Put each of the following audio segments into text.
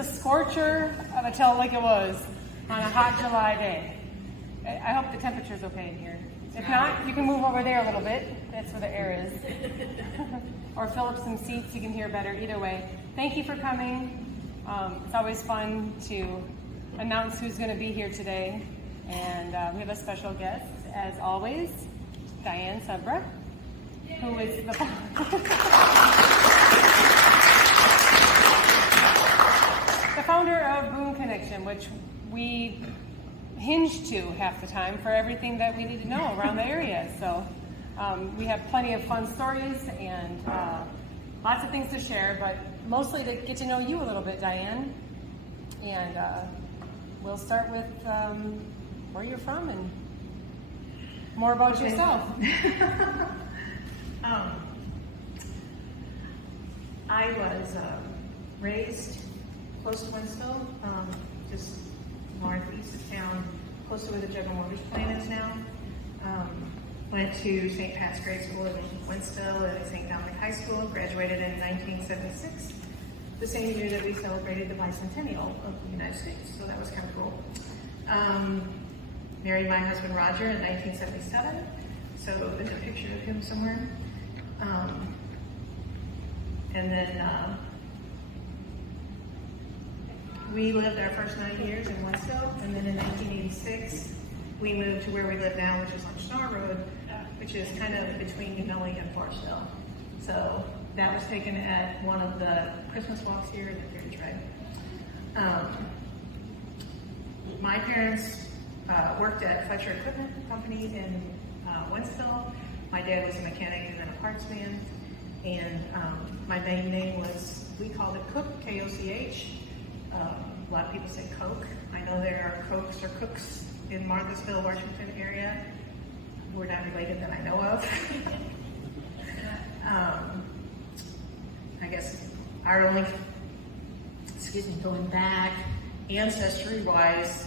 a scorcher of a like it was on a hot July day. I hope the temperature's okay in here. If not, you can move over there a little bit. That's where the air is. Or fill up some seats, you can hear better. Either way, thank you for coming. It's always fun to announce who's going to be here today. And we have a special guest, as always, Dianne Sudbrock, who is the founder of Boone Connection, which we hinge to half the time for everything that we need to know around the area. So we have plenty of fun stories and lots of things to share, but mostly to get to know you a little bit, Dianne. And we'll start with where you're from and more about yourself. I was raised close to Wentzville, just northeast of town, close to where the General Motors plant is now. Went to St. Pat's Grade School in Wentzville and St. Dominic High School, graduated in 1976, the same year that we celebrated the bicentennial of the United States, so that was kind of cool. Married my husband Roger in 1977, so there's a picture of him somewhere. And then we lived our first 9 years in Wentzville, and then in 1986, we moved to where we live now, which is on Schnarr Road, which is kind of between Melle and Forrestville. So that was taken at one of the Christmas walks here at the Bridge, right? My parents worked at Fletcher Equipment Company in Wentzville. My dad was a mechanic and then a parts man. And my main name was, we called it Koch, K-O-C-H. A lot of people say Koch. I know there are Kochs or Cooks in Marthasville, Washington area. We're not related that I know of. I guess our only, going back ancestry-wise,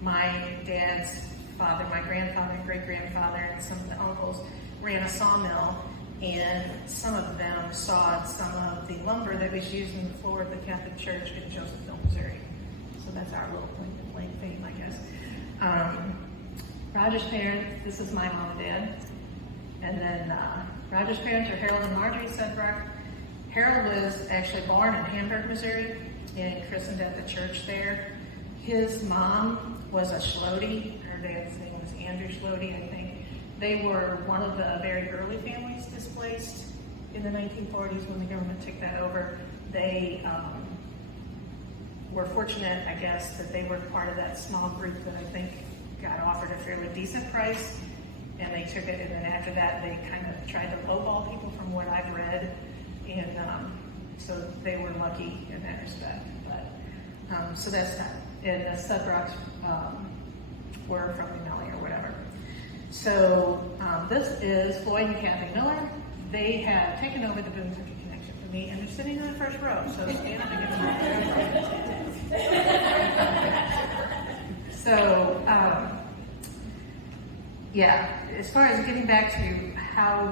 my dad's father, my grandfather, great-grandfather, and some of the uncles ran a sawmill, and some of them sawed some of the lumber that was used in the floor of the Catholic Church in Josephville, Missouri. So that's our little claim to fame, I guess. Roger's parents, this is my mom and dad. And then Roger's parents are Harold and Marjorie Sudbrock. Harold was actually born in Hamburg, Missouri, and christened at the church there. His mom was a Schlode. Her dad's name was Andrew Schlode, I think. They were one of the very early families displaced in the 1940s when the government took that over. They were fortunate, I guess, that they were part of that small group that I think got offered a fairly decent price, and they took it, and then after that they kind of tried to lowball people from what I've read, and so they were lucky in that respect. But so that's that. And the Sudbrocks were from Melle or whatever. So this is Floyd and Kathy Miller. They have taken over the Boone Country Connection for me, and they're sitting in the first row, so stand up and give them So, yeah, as far as getting back to how I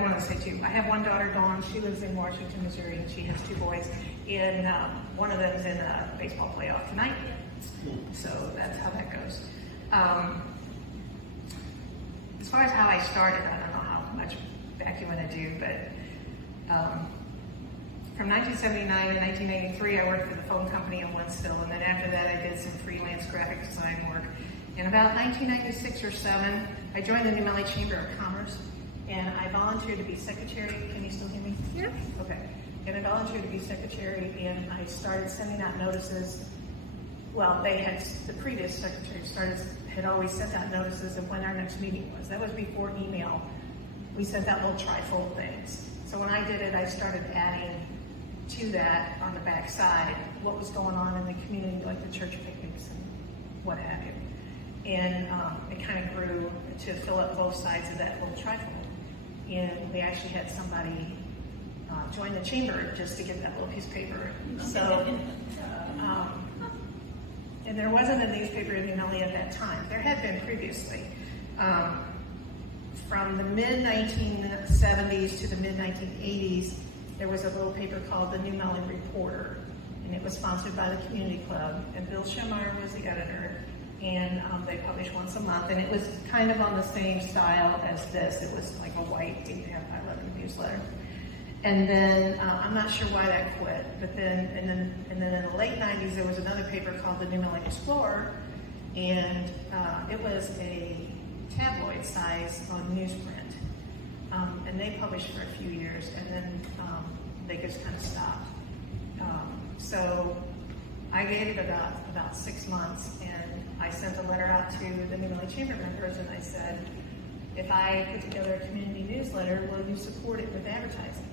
want to say too, I have one daughter, Dawn. She lives in Washington, Missouri, and she has two boys. And one of them is in a baseball playoff tonight. So that's how that goes. As far as how I started, I don't know how much back you want to do, but from 1979 to 1983, I worked for the phone company in Wentzville, and then after that, I did some freelance graphic design work. In about 1996 or 7, I joined the New Melle Chamber of Commerce, and I volunteered to be secretary. Can you still hear me? Yeah. Okay. And I volunteered to be secretary, and I started sending out notices. Well, the previous secretary had always sent out notices of when our next meeting was. That was before email. We sent out little trifold things. So when I did it, I started adding to that on the back side what was going on in the community, like the church picnics and what have you. And it kind of grew to fill up both sides of that little trifold. And we actually had somebody join the chamber just to get that little piece of paper. So, and there wasn't a newspaper in Melle at that time. There had been previously. From the mid-1970s to the mid-1980s, there was a little paper called the New Melle Reporter. was sponsored by the community club, and Bill Schemeyer was the editor, and they published once a month, and it was kind of on the same style as this. It was like a white 8.5x11 newsletter. And then I'm not sure why that quit, but then in the late 90s there was another paper called the New Melle Explorer, and it was a tabloid size on newsprint, and they published for a few years, and then they just kind of stopped. So I gave it about 6 months, and I sent a letter out to the New Melle Chamber members, and I said, if I put together a community newsletter, will you support it with advertising?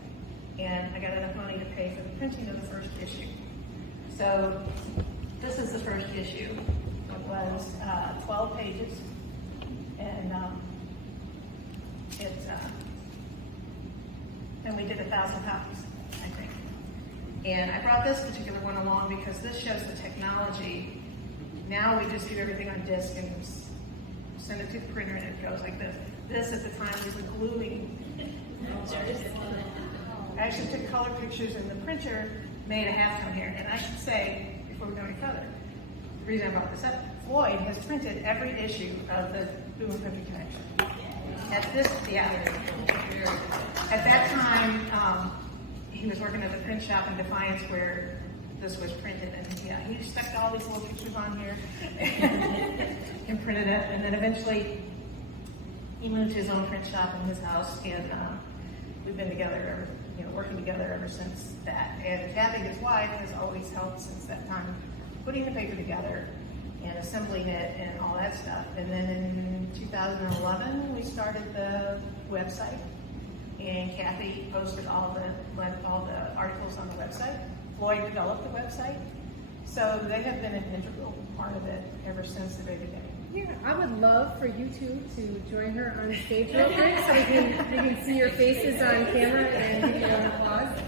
And I got enough money to pay for the printing of the first issue. So this is the first issue. It was 12 pages, and and we did 1,000 copies, I think. And I brought this particular one along because this shows the technology. Now we just do everything on disk and send it to the printer, and it goes like this. This at the time was a gluing. I actually took color pictures, and the printer made a halftone here. And I should say, before we go any further, the reason I brought this up, Floyd has printed every issue of the Boone Country Connection. At that time, he was working at the print shop in Defiance where this was printed, and he stuck all these little pictures on here and printed it. And then eventually, he moved to his own print shop in his house, and we've been together, working together ever since that. And Kathy, his wife, has always helped since that time, putting the paper together and assembling it and all that stuff. And then in 2011, we started the website, and Kathy posted all the articles on the website. Floyd developed the website, so they have been an integral part of it ever since the very beginning. Yeah, I would love for you two to join her on stage real quick so we can see your faces on camera and give you an applause.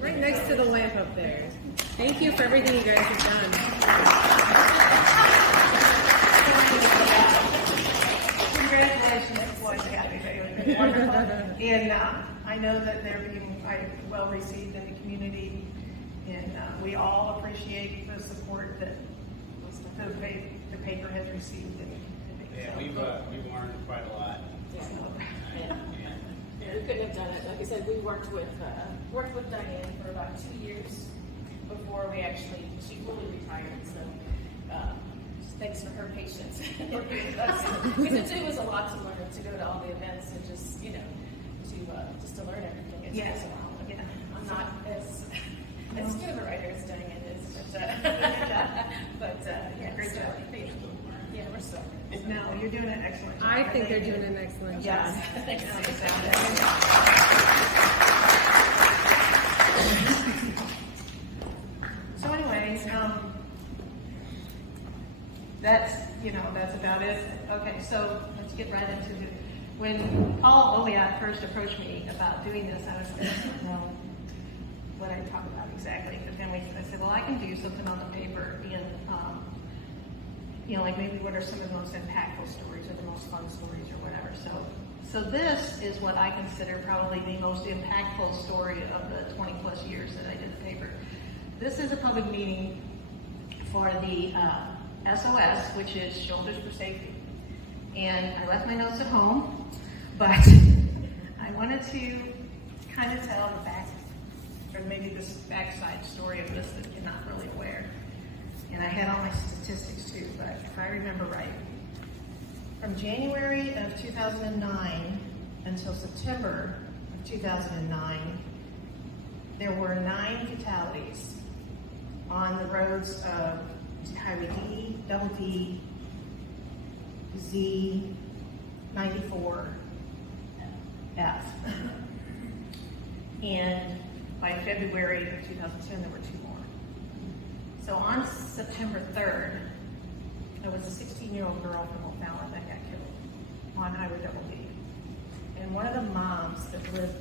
Right next to the lamp up there. Thank you for everything you guys have done. Congratulations, Floyd, Kathy. They were wonderful. And I know that they're being well received in the community, and we all appreciate the support that the paper has received. Yeah, we've learned quite a lot. Yeah, we couldn't have done it. Like I said, we worked with Dianne for about 2 years before she fully retired. So thanks for her patience. Because it was a lot to learn, to go to all the events and just to learn everything. It's Yes. a while. Yeah. I'm not as good of a writer as Dianne is, but yeah, Great so, job. Yeah, we're still. No, you're doing an excellent job. I think they're doing an excellent job. Yes. Thanks. So anyways, that's about it. Okay, so let's get right into it. When Paul Oliat first approached me about doing this, I was like, I don't know what I'd talk about exactly. But then I said, well, I can do something on the paper, and like maybe what are some of the most impactful stories or the most fun stories or whatever. So this is what I consider probably the most impactful story of the 20 plus years that I did the paper. This is a public meeting for the SOS, which is Shoulders for Safety. And I left my notes at home, but I wanted to kind of tell the back, or maybe this backside story of this that you're not really aware. And I had all my statistics too, but if I remember right, from January of 2009 until September of 2009, there were 9 fatalities on the roads of Highway D, Double D, Z, 94, F. And by February of 2010, there were 2 more. So on September 3rd, there was a 16-year-old girl from O'Fallon that got killed on Highway Double D. And one of the moms that lived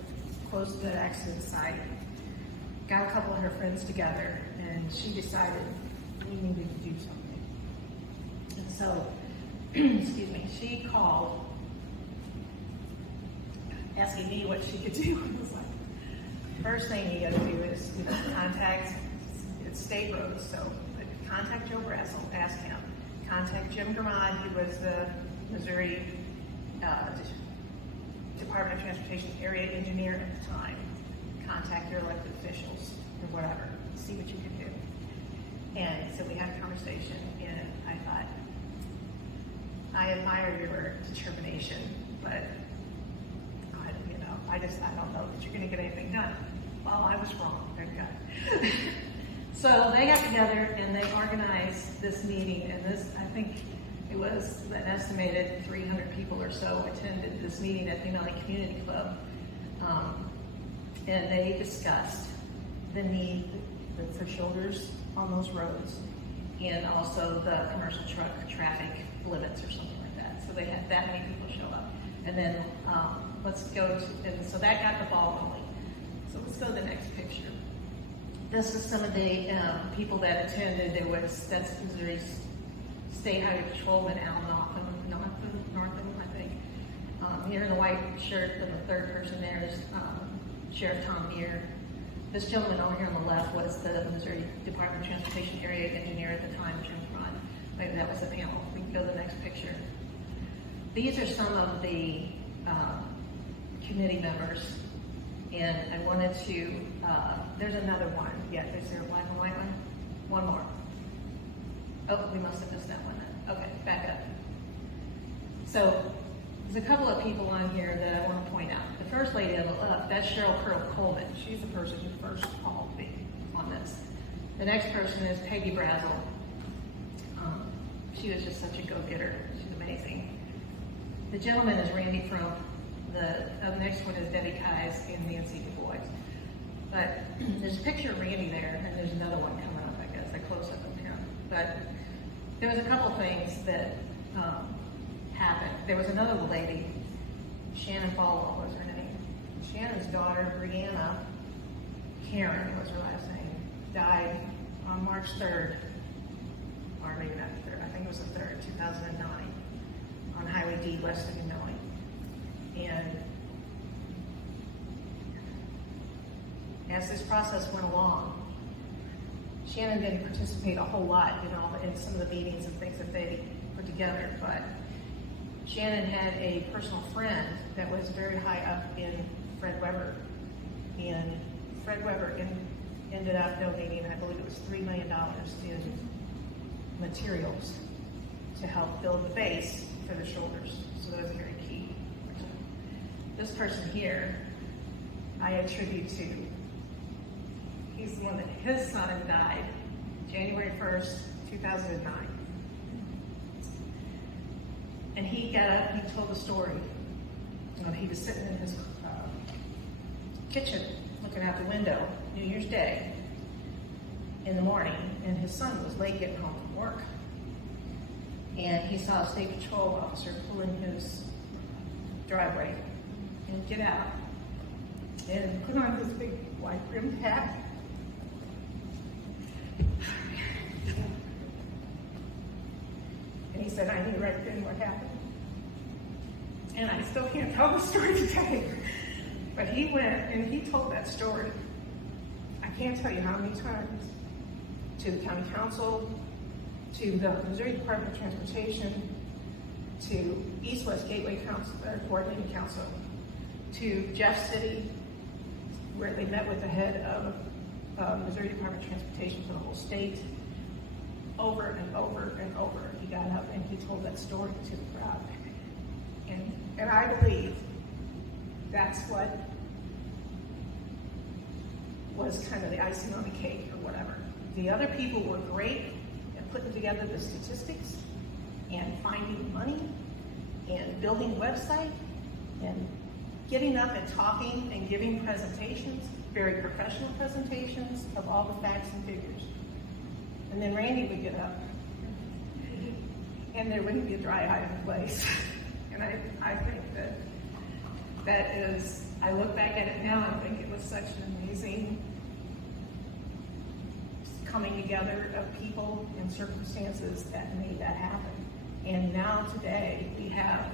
close to that accident site got a couple of her friends together, and she decided we needed to do something. And so, excuse me, she called asking me what she could do. It was like, first thing you got to do is contact state roads, so contact Joe Brassel, ask him. Contact Jim Gramad, he was the Missouri Department of Transportation area engineer at the time. Contact your elected officials or whatever, see what you can do. And so we had a conversation, and I thought, I admire your determination, but I don't know that you're going to get anything done. Well, I was wrong, thank God. So they got together and they organized this meeting, and this, I think it was an estimated 300 people or so attended this meeting at the Melle Community Club. And they discussed the need for shoulders on those roads and also the commercial truck traffic limits or something like that. So they had that many people show up. And then let's go to, and so that got the ball rolling. So let's go to the next picture. This is some of the people that attended. There was, that's Missouri State Highway Patrolman Al Northam, I think. Here in the white shirt, and the third person there is Sheriff Tom Beer. This gentleman over here on the left was the Missouri Department of Transportation area engineer at the time, Jim Front. Maybe that was the panel. We can go to the next picture. These are some of the committee members, and I wanted to, there's another one. Yeah, is there a black and white one? One more. Oh, we must have missed that one then. Okay, back up. So, there's a couple of people on here that I want to point out. The first lady on the left, that's Cheryl Pearl Coleman. She's the person who first called me on this. The next person is Peggy Brazel. She was just such a go-getter. She's amazing. The gentleman is Randy Frump. The next one is Debbie Kais and Nancy Du Bois. But there's a picture of Randy there, and there's another one coming up, I guess, a close-up of him. But there was a couple things that happened. There was another lady, Shannon Falwell was her name. Shannon's daughter, Brianna Karen was her last name, died on March 3rd, or maybe not the 3rd, I think it was the 3rd, 2009, on Highway D west of Melle. And as this process went along, Shannon didn't participate a whole lot, in some of the meetings and things that they put together, but Shannon had a personal friend that was very high up in Fred Weber, and Fred Weber ended up donating, I believe it was $3 million in materials to help build the base for the shoulders. So that was very key. This person here, I attribute to, he's the one that his son died January 1st, 2009. And he got up, he told the story. He was sitting in his kitchen looking out the window, New Year's Day, in the morning, and his son was late getting home from work. And he saw a state patrol officer pull in his driveway and get out and put on his big white rimmed hat. And he said, I knew right then what happened. And I still can't tell the story today. But he went and he told that story. I can't tell you how many times to the county council, to the Missouri Department of Transportation, to East-West Gateway Council, Coordinating Council, to Jeff City, where they met with the head of Missouri Department of Transportation for the whole state. Over and over and over, he got up and he told that story to the crowd. And I believe that's what was kind of the icing on the cake or whatever. The other people were great at putting together the statistics and finding money and building a website and getting up and talking and giving presentations, very professional presentations of all the facts and figures. And then Randy would get up and there wouldn't be a dry eye in the place. And I think that is, I look back at it now and think it was such an amazing coming together of people and circumstances that made that happen. And now today we have,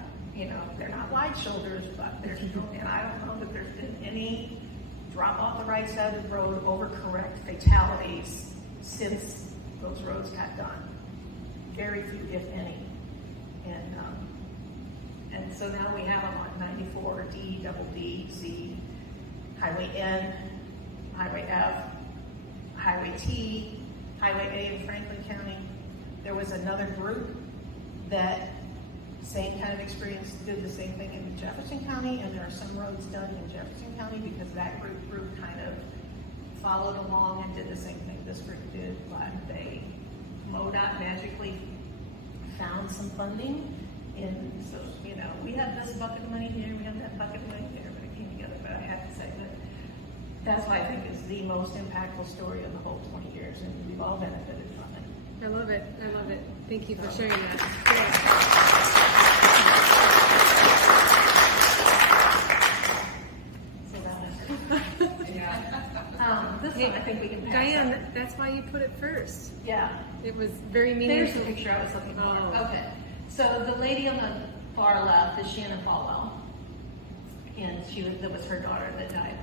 they're not wide shoulders, but there's, and I don't know that there's been any drop off the right side of the road, overcorrect fatalities since those roads got done. Very few, if any. And so now we have them on 94, D, double D, C, Highway N, Highway F, Highway T, Highway A in Franklin County. There was another group that same kind of experience, did the same thing in Jefferson County, and there are some roads done in Jefferson County because that group kind of followed along and did the same thing this group did, but they, MoDOT magically found some funding. And so, you know, we had this bucket of money here, we had that bucket of money there, but it came together. But I have to say that that's why I think is the most impactful story of the whole 20 years, and we've all benefited from it. I love it. I love it. Thank you for sharing that. So that was this one I think we can pass. Diane, that's why you put it first. Yeah. It was very There's meaningful. the picture I was looking for. Oh. Okay. So the lady on the far left is Shannon Falwell. And that was her daughter that died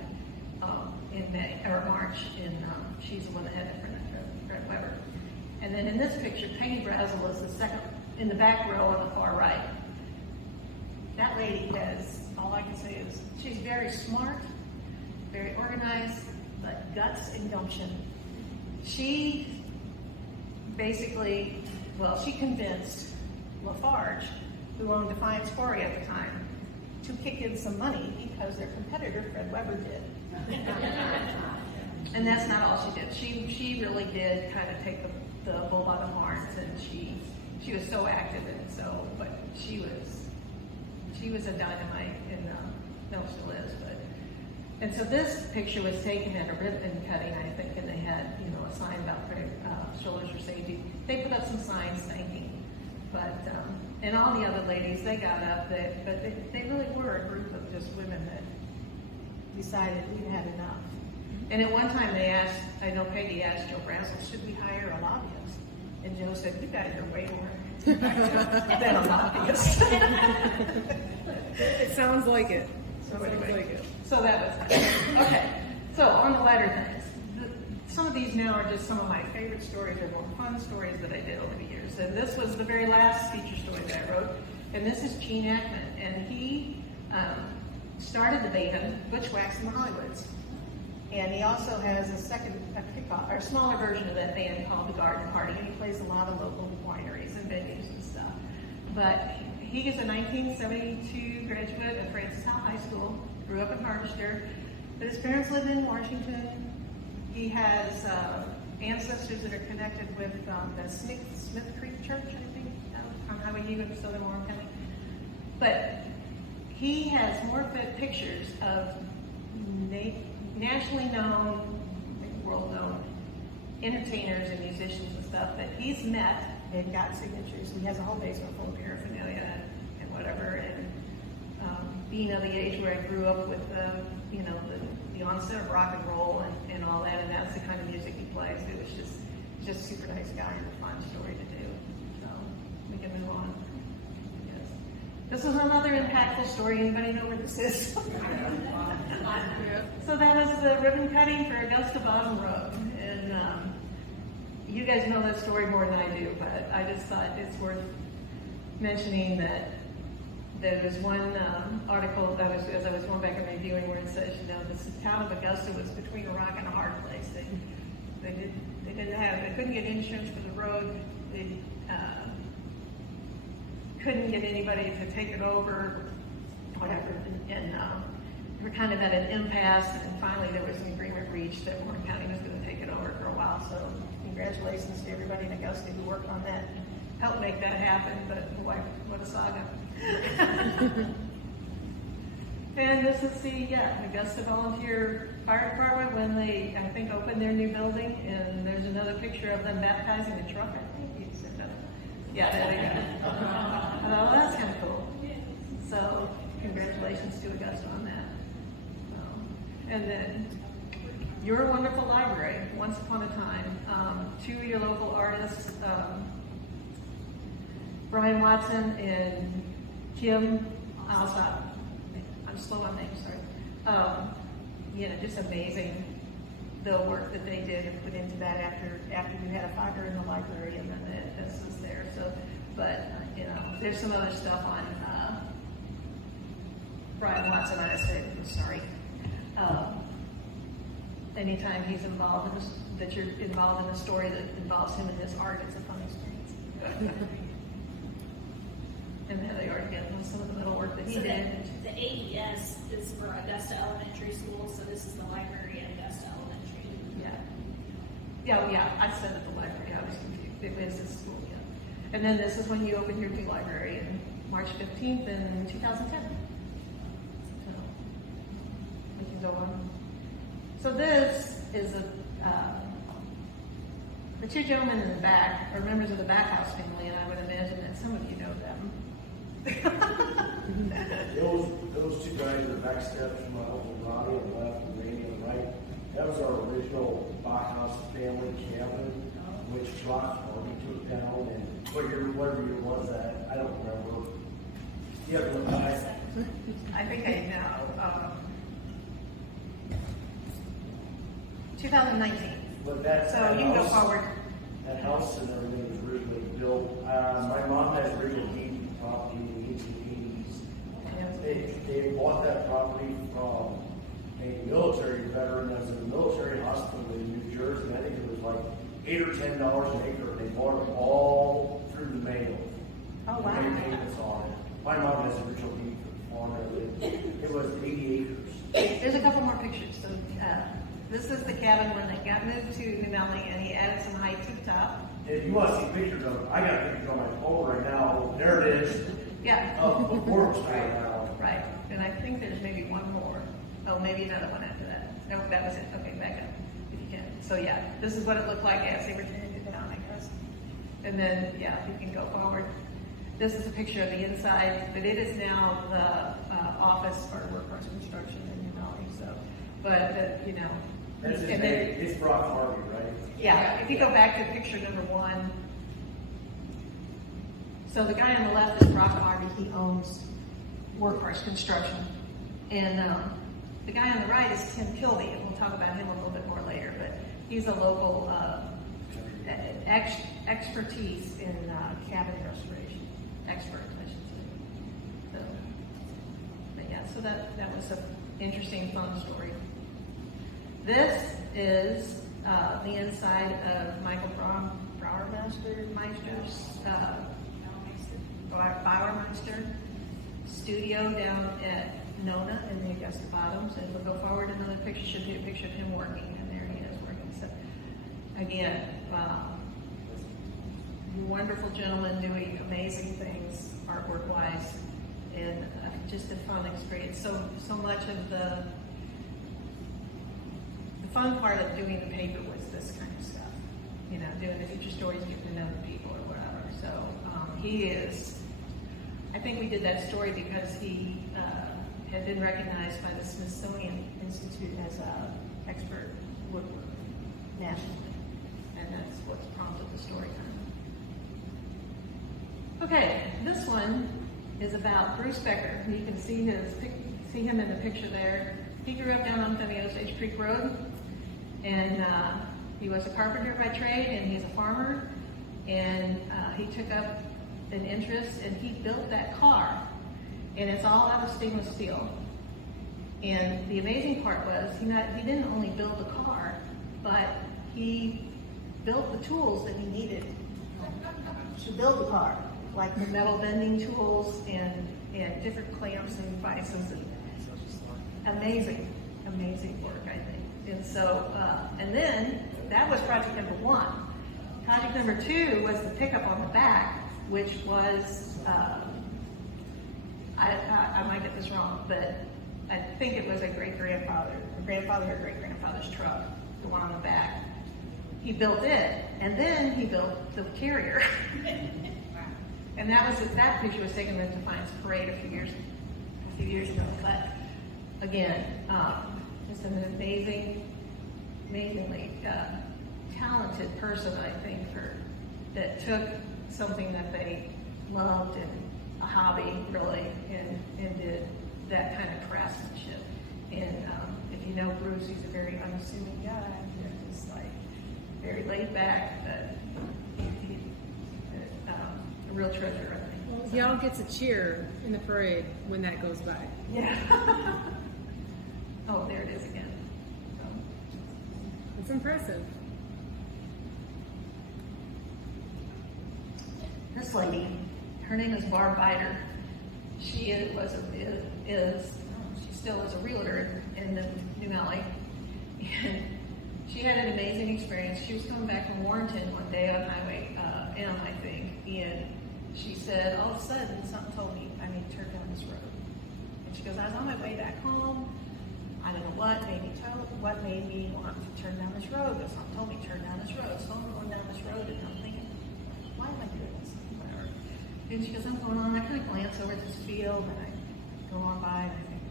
in May, or March, and she's the one that had it for Fred Weber. And then in this picture, Peggy Brazel is the second, in the back row on the far right. That lady has, all I can say is, she's very smart, very organized, but guts and gumption. She basically, well, she convinced Lafarge, who owned Defiance Quarry at the time, to kick in some money because their competitor, Fred Weber, did. And that's not all she did. She really did kind of take the bull by the horns, and she was so active, and so, but she was a dynamite, and no, still is, but. And so this picture was taken at a ribbon cutting, I think, and they had, you know, a sign about shoulders for safety. They put up some signs thanking, but, and all the other ladies, they got up, but they really were a group of just women that decided we'd had enough. And at one time they asked, I know Peggy asked Joe Brazel, should we hire a lobbyist? And Joe said, you guys are way more than a lobbyist. It sounds like it. So anyway, so that was nice. Okay, so on the lighter things. Some of these now are just some of my favorite stories or more fun stories that I did over the years. And this was the very last feature story that I wrote. And this is Gene Ackman. And he started the band, Butchwax in the Hollywoods. And he also has a smaller version of that band called the Garden Party. And he plays a lot of local wineries and venues and stuff. But he is a 1972 graduate of Francis Howell High School, grew up in Harvester, but his parents lived in Washington. He has ancestors that are connected with the Smith Creek Church, I think, on Highway U in Southern Warren County. But he has more pictures of nationally known, world known entertainers and musicians and stuff that he's met and got signatures. He has a whole basement full of paraphernalia and whatever. And being of the age where I grew up with, you know, the onset of rock and roll and all that, and that's the kind of music he plays. It was just super nice guy and a fun story to do. So we can move on. Yes. This is another impactful story. Anybody know where this is? So that is the ribbon cutting for Augusta Bottom Road. And you guys know that story more than I do, but I just thought it's worth mentioning that there was one article that as I was going back and reviewing where it says, you know, this town of Augusta was between a rock and a hard place. They couldn't get insurance for the road. They couldn't get anybody to take it over, whatever. And we're kind of at an impasse, and finally there was an agreement reached that Warren County was going to take it over for a while. So congratulations to everybody in Augusta who worked on that, helped make that happen. But boy, what a saga! And this is the Augusta Volunteer Fire Department when they, I think, opened their new building. And there's another picture of them baptizing a truck. I think you said that. Yeah, there they go. Oh, that's kind of cool. So congratulations to Augusta on that. And then your wonderful library, Once Upon a Time. Two of your local artists, Brian Watson and Kim, I'll stop. I'm slow on names, sorry. You know, just amazing the work that they did and put into that after you locker in the library, and then this is there. So, but you know, there's some other stuff on Brian Watson. I say, sorry. Anytime he's involved in this, that you're involved in a story that involves him and his art, it's a fun experience. And there they are again with some of the middle work that he So did. the AES is for Augusta Elementary School, so this is the library at Augusta Elementary. Yeah, I said at the library, I was confused. It was the school, yeah. And then this is when you opened your new library, in March 15th in 2010. So, we can go on. So this is the two gentlemen in the back are members of the Backhouse family, and I would imagine that some of you know them. Those two guys are back steps from my uncle Ronnie on the left and Randy on the right. That was our original Bachhaus family cabin, which Rock Harvey took down, and whatever year was that, I don't remember. Yeah, but I think I know. 2019. but that So you can go house- forward. That house and everything was originally built. My mom has original deed to the property in the 1880s. They bought that property from a military veteran that was in a military hospital in New Jersey. I think it was like $8 or $10 an acre. They bought it all through the mail. Oh, wow. They made payments on it. My mom has original deed for the farm. It was 80 acres. There's a couple more pictures. So this is the cabin when they got moved to New Melle, and he added some height to the top. If you want to see pictures of it, I got pictures on my phone right now. There it is. Yeah. Before it was right now. Right. And I think there's maybe one more. Oh, maybe another one after that. No, that was it. Okay, back up if you can. So yeah, this is what it looked like as they were taking it down, I guess. And then, yeah, you can go forward. This is a picture of the inside, but it is now the office for workforce construction in New Melle. So, but you know, That's his and name. then, It's Brock Harvey, right? yeah, if you go back to picture number one. So the guy on the left is Brock Harvey. He owns Workforce Construction. And the guy on the right is Tim Kilby, and we'll talk about him a little bit more later. But he's a local expertise in cabin restoration. Expert, I should say. So, but yeah, so that was an interesting, fun story. This is the inside of Michael Bauermeister's Bauermeister studio down at Nona in the Augusta Bottoms. And we'll go forward another picture, should be a picture of him working, and there he is working. So again, wonderful gentleman doing amazing things artwork-wise, and just a fun experience. So much of the fun part of doing the paper was this kind of stuff, you know, doing the feature stories, getting to know the people or whatever. So he is, I think we did that story because he had been recognized by the Smithsonian Institute as an expert woodworker nationally, and that's what's prompted the story. Okay, this one is about Bruce Becker. You can see him in the picture there. He grew up down on the Osage Creek Road, and he was a carpenter by trade, and he's a farmer, and he took up an interest, and he built that car, and it's all out of stainless steel. And the amazing part was he didn't only build the car, but he built the tools that he needed to build the car, like the metal bending tools and different clamps and vices. And amazing work, I think. And so, and then that was project number one. Project number two was the pickup on the back, which was, I might get this wrong, but I think it was a grandfather or great-grandfather's truck, the one on the back. He built it, and then he built the carrier. And that picture was taken at the Defiance Parade a few years ago. But again, just an amazingly talented person, I think, that took something that they loved and a hobby really, and did that kind of craftsmanship. And if you know Bruce, he's a very unassuming guy. They're just like very laid back, but a real treasure, I think. Y'all gets a cheer in the parade when that goes by. Yeah. Oh, there it is again. It's impressive. This lady, her name is Barb Biter. She still is a realtor in the New Melle, and she had an amazing experience. She was coming back from Warrenton one day on Highway M, I think, and she said, all of a sudden, something told me I need to turn down this road. And she goes, I was on my way back home. I don't know what made me want to turn down this road, but something told me turn down this road. So I'm going down this road, and I'm thinking, why am I doing this? Whatever. And she goes, I'm going on. I kind of glance over this field, and I go on by, and I think,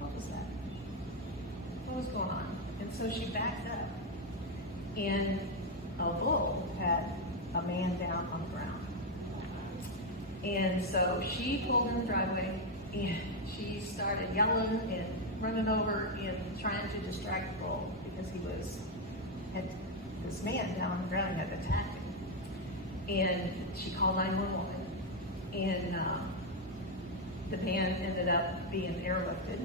what was that? What was going on? And so she backed up, and a bull had a man down on the ground. And so she pulled in the driveway, and she started yelling and running over and trying to distract the bull because had this man down on the ground had attacked him. And she called 911, and the man ended up being airlifted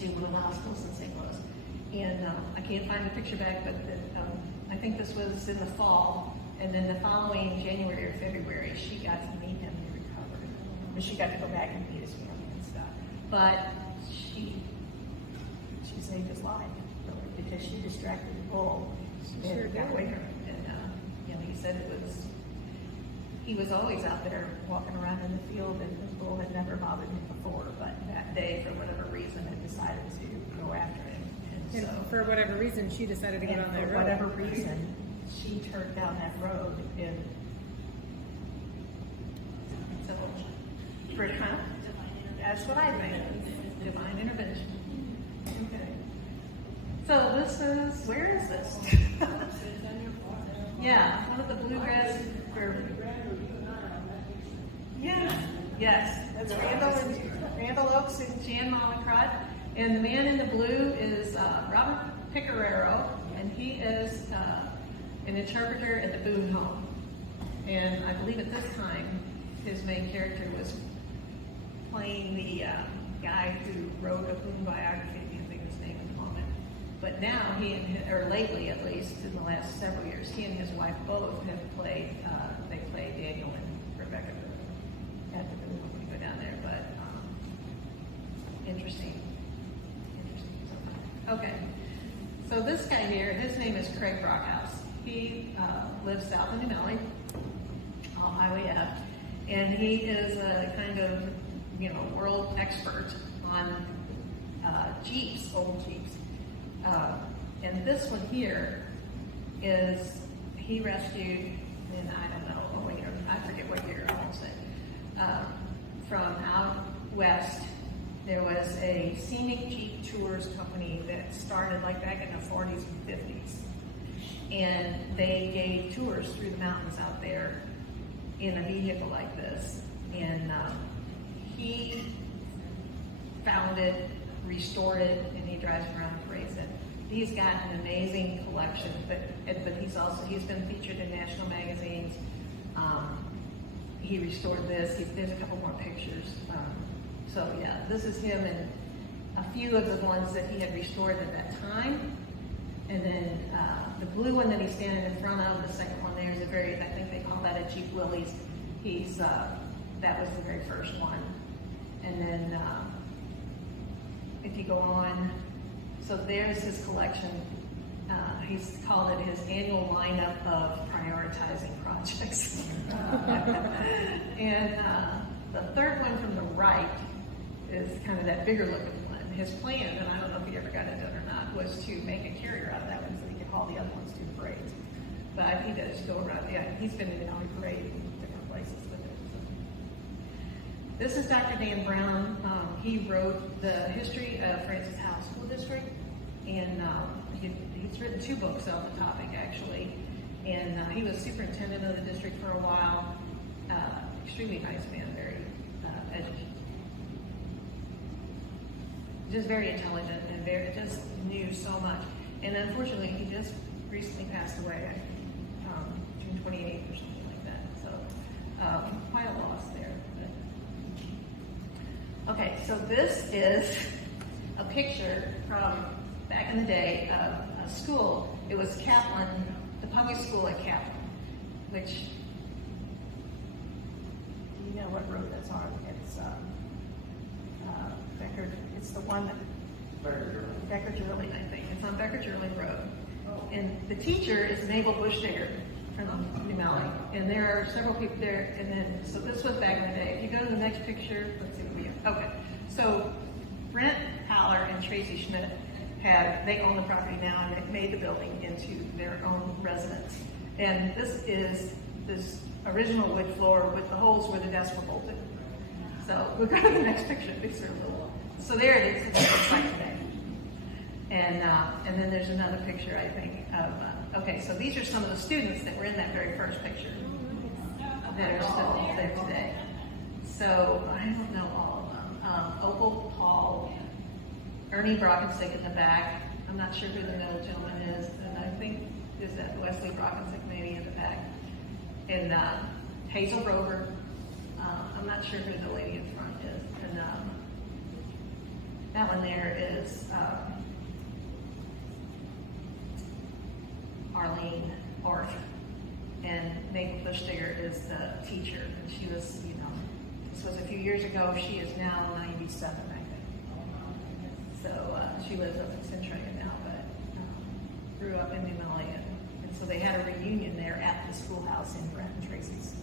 to one of the hospitals in St. Louis. And I can't find the picture back, but I think this was in the fall. And then the following January or February, she got to meet him and recover. But she got to go back and meet his family and stuff. But she saved his life, really, because she distracted the bull and got away from him. And he said he was always out there walking around in the field, and the bull had never bothered him before. But that day, for whatever reason, had decided to go after him. And so, for whatever reason, she decided to get on that for road. whatever reason, she turned down that road, and so for that's what I think. Divine intervention. Okay. So this is, where is this? Yeah, one of the bluegrass. Yeah. Yes, that's Randall Oaks and Jan Mollencrott. And the man in the blue is Robert Picarero, and he is an interpreter at the Boone home. And I believe at this time, his main character was playing the guy who wrote a Boone biography. I can't think of his name at the moment. But now or lately at least, in the last several years, he and his wife both have played. They play Daniel and Rebecca at the Boone when we go down there. But interesting. Okay. So this guy here, his name is Craig Brockhouse. He lives south of New Melle, on Highway F, and he is a kind of, world expert on Jeeps, old Jeeps. And this one here is, he rescued, in I don't know, I forget what year, I won't say, from out west. There was a scenic Jeep tours company that started like back in the 40s and 50s. And they gave tours through the mountains out there in a vehicle like this. And he found it, restored it, and he drives around and parades it. He's got an amazing collection, but he's been featured in national magazines. He restored this. There's a couple more pictures. So yeah, this is him and a few of the ones that he had restored at that time. And then the blue one that he's standing in front of, the second one there is I think they call that a Jeep Willys. That was the very first one. And then if you go on, so there's his collection. He's called it his annual lineup of prioritizing projects. And the third one from the right is kind of that bigger looking one. His plan, and I don't know if he ever got it done or not, was to make a carrier out of that one so he could haul the other ones to the parades. But he does go around, he's been in the parade in different places with it. So. This is Dr. Dan Brown. He wrote the history of Francis Howell School District, and he's written 2 books on the topic actually. And he was superintendent of the district for a while. Extremely nice man, very educated. Just very intelligent and just knew so much. And unfortunately, he just recently passed away, I think, June 28th or something like that. So quite a loss there. But. Okay, so this is a picture from back in the day of a school. It was Kaplan, the public school at Kaplan, which, do you know what road that's on? It's Becker, it's the one that, Becker-Jerley, I think. It's on Becker-Jerley Road. And the teacher is Mabel Bush Digger from Melle. And there are several people there. And then, so this was back in the day. If you go to the next picture, let's see what we have. Okay. So Brent Haller and Tracy Schmidt they own the property now, and they've made the building into their own residence. And this is this original wood floor with the holes where the desks were bolted. So we'll go to the next picture. These are a little. So there it is. It's like today. And then there's another picture, I think, of, okay, so these are some of the students that were in that very first picture that are still there today. So I don't know all of them. Opal Paul, Ernie Brockensick in the back. I'm not sure who the middle gentleman is, and I think is that Wesley Brockensick maybe in the back. And Hazel Rover. I'm not sure who the lady in front is. And that one there is Arlene Orth, and Mabel Bush Digger is the teacher, and she was, this was a few years ago. She is now 97, I think. So she lives up in Centralia now, but grew up in New Melle, and so they had a reunion there at the schoolhouse in Brent and Tracy's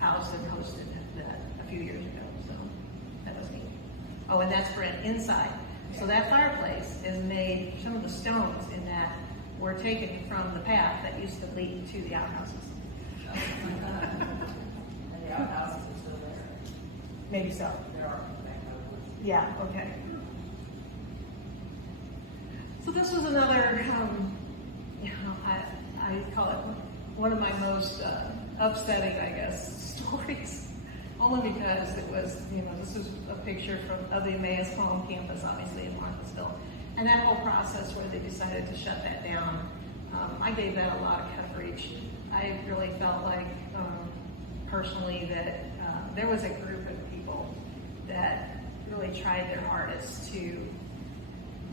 house, and hosted that a few years ago. So that was neat. Oh, and that's Brent inside. So that fireplace is made. Some of the stones in that were taken from the path that used to lead to the outhouses. And the outhouses are still there. Maybe so. There are. Yeah, okay. So this was another, I call it one of my most upsetting, I guess, stories. Only because it was, this was a picture of the Emmaus Home campus, obviously, in Wentzville. And that whole process where they decided to shut that down, I gave that a lot of coverage. I really felt like, personally, that there was a group of people that really tried their hardest to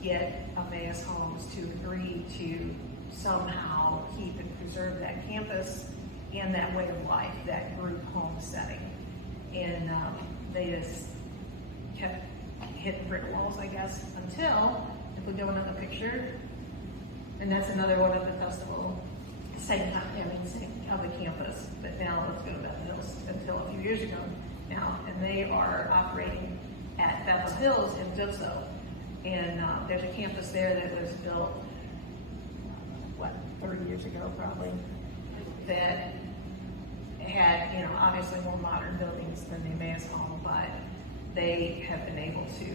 get Emmaus Homes to agree to somehow keep and preserve that campus and that way of life, that group home setting. And they just kept hitting brick walls, I guess, until, if we go another picture, and that's another one of the festival, same of the campus, but now let's go to Bethel Hills, until a few years ago now, and they are operating at Bethel Hills in Dutso. And there's a campus there that was built, 30 years ago probably, that had, obviously more modern buildings than the Emmaus Home, but they have been able to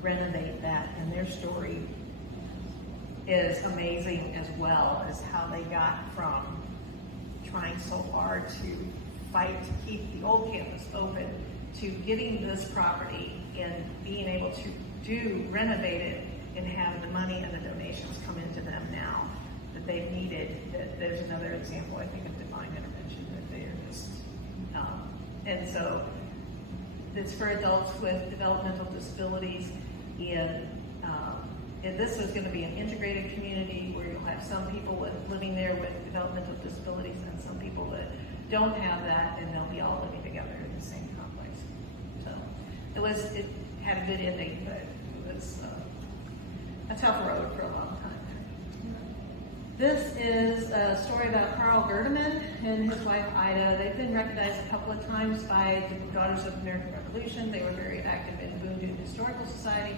renovate that, and their story is amazing, as well as how they got from trying so hard to fight to keep the old campus open to getting this property and being able to renovate it and have the money and the donations come into them now that they've needed. That there's another example, I think, of divine intervention, that they are just, and so it's for adults with developmental disabilities, and this is going to be an integrated community where you'll have some people living there with developmental disabilities and some people that don't have that, and they'll be all living together in the same complex. So it had a good ending, but it was a tough road for a long time. This is a story about Carl Gerdeman and his wife Ida. They've been recognized a couple of times by the Daughters of the American Revolution. They were very active in the Boone Historical Society.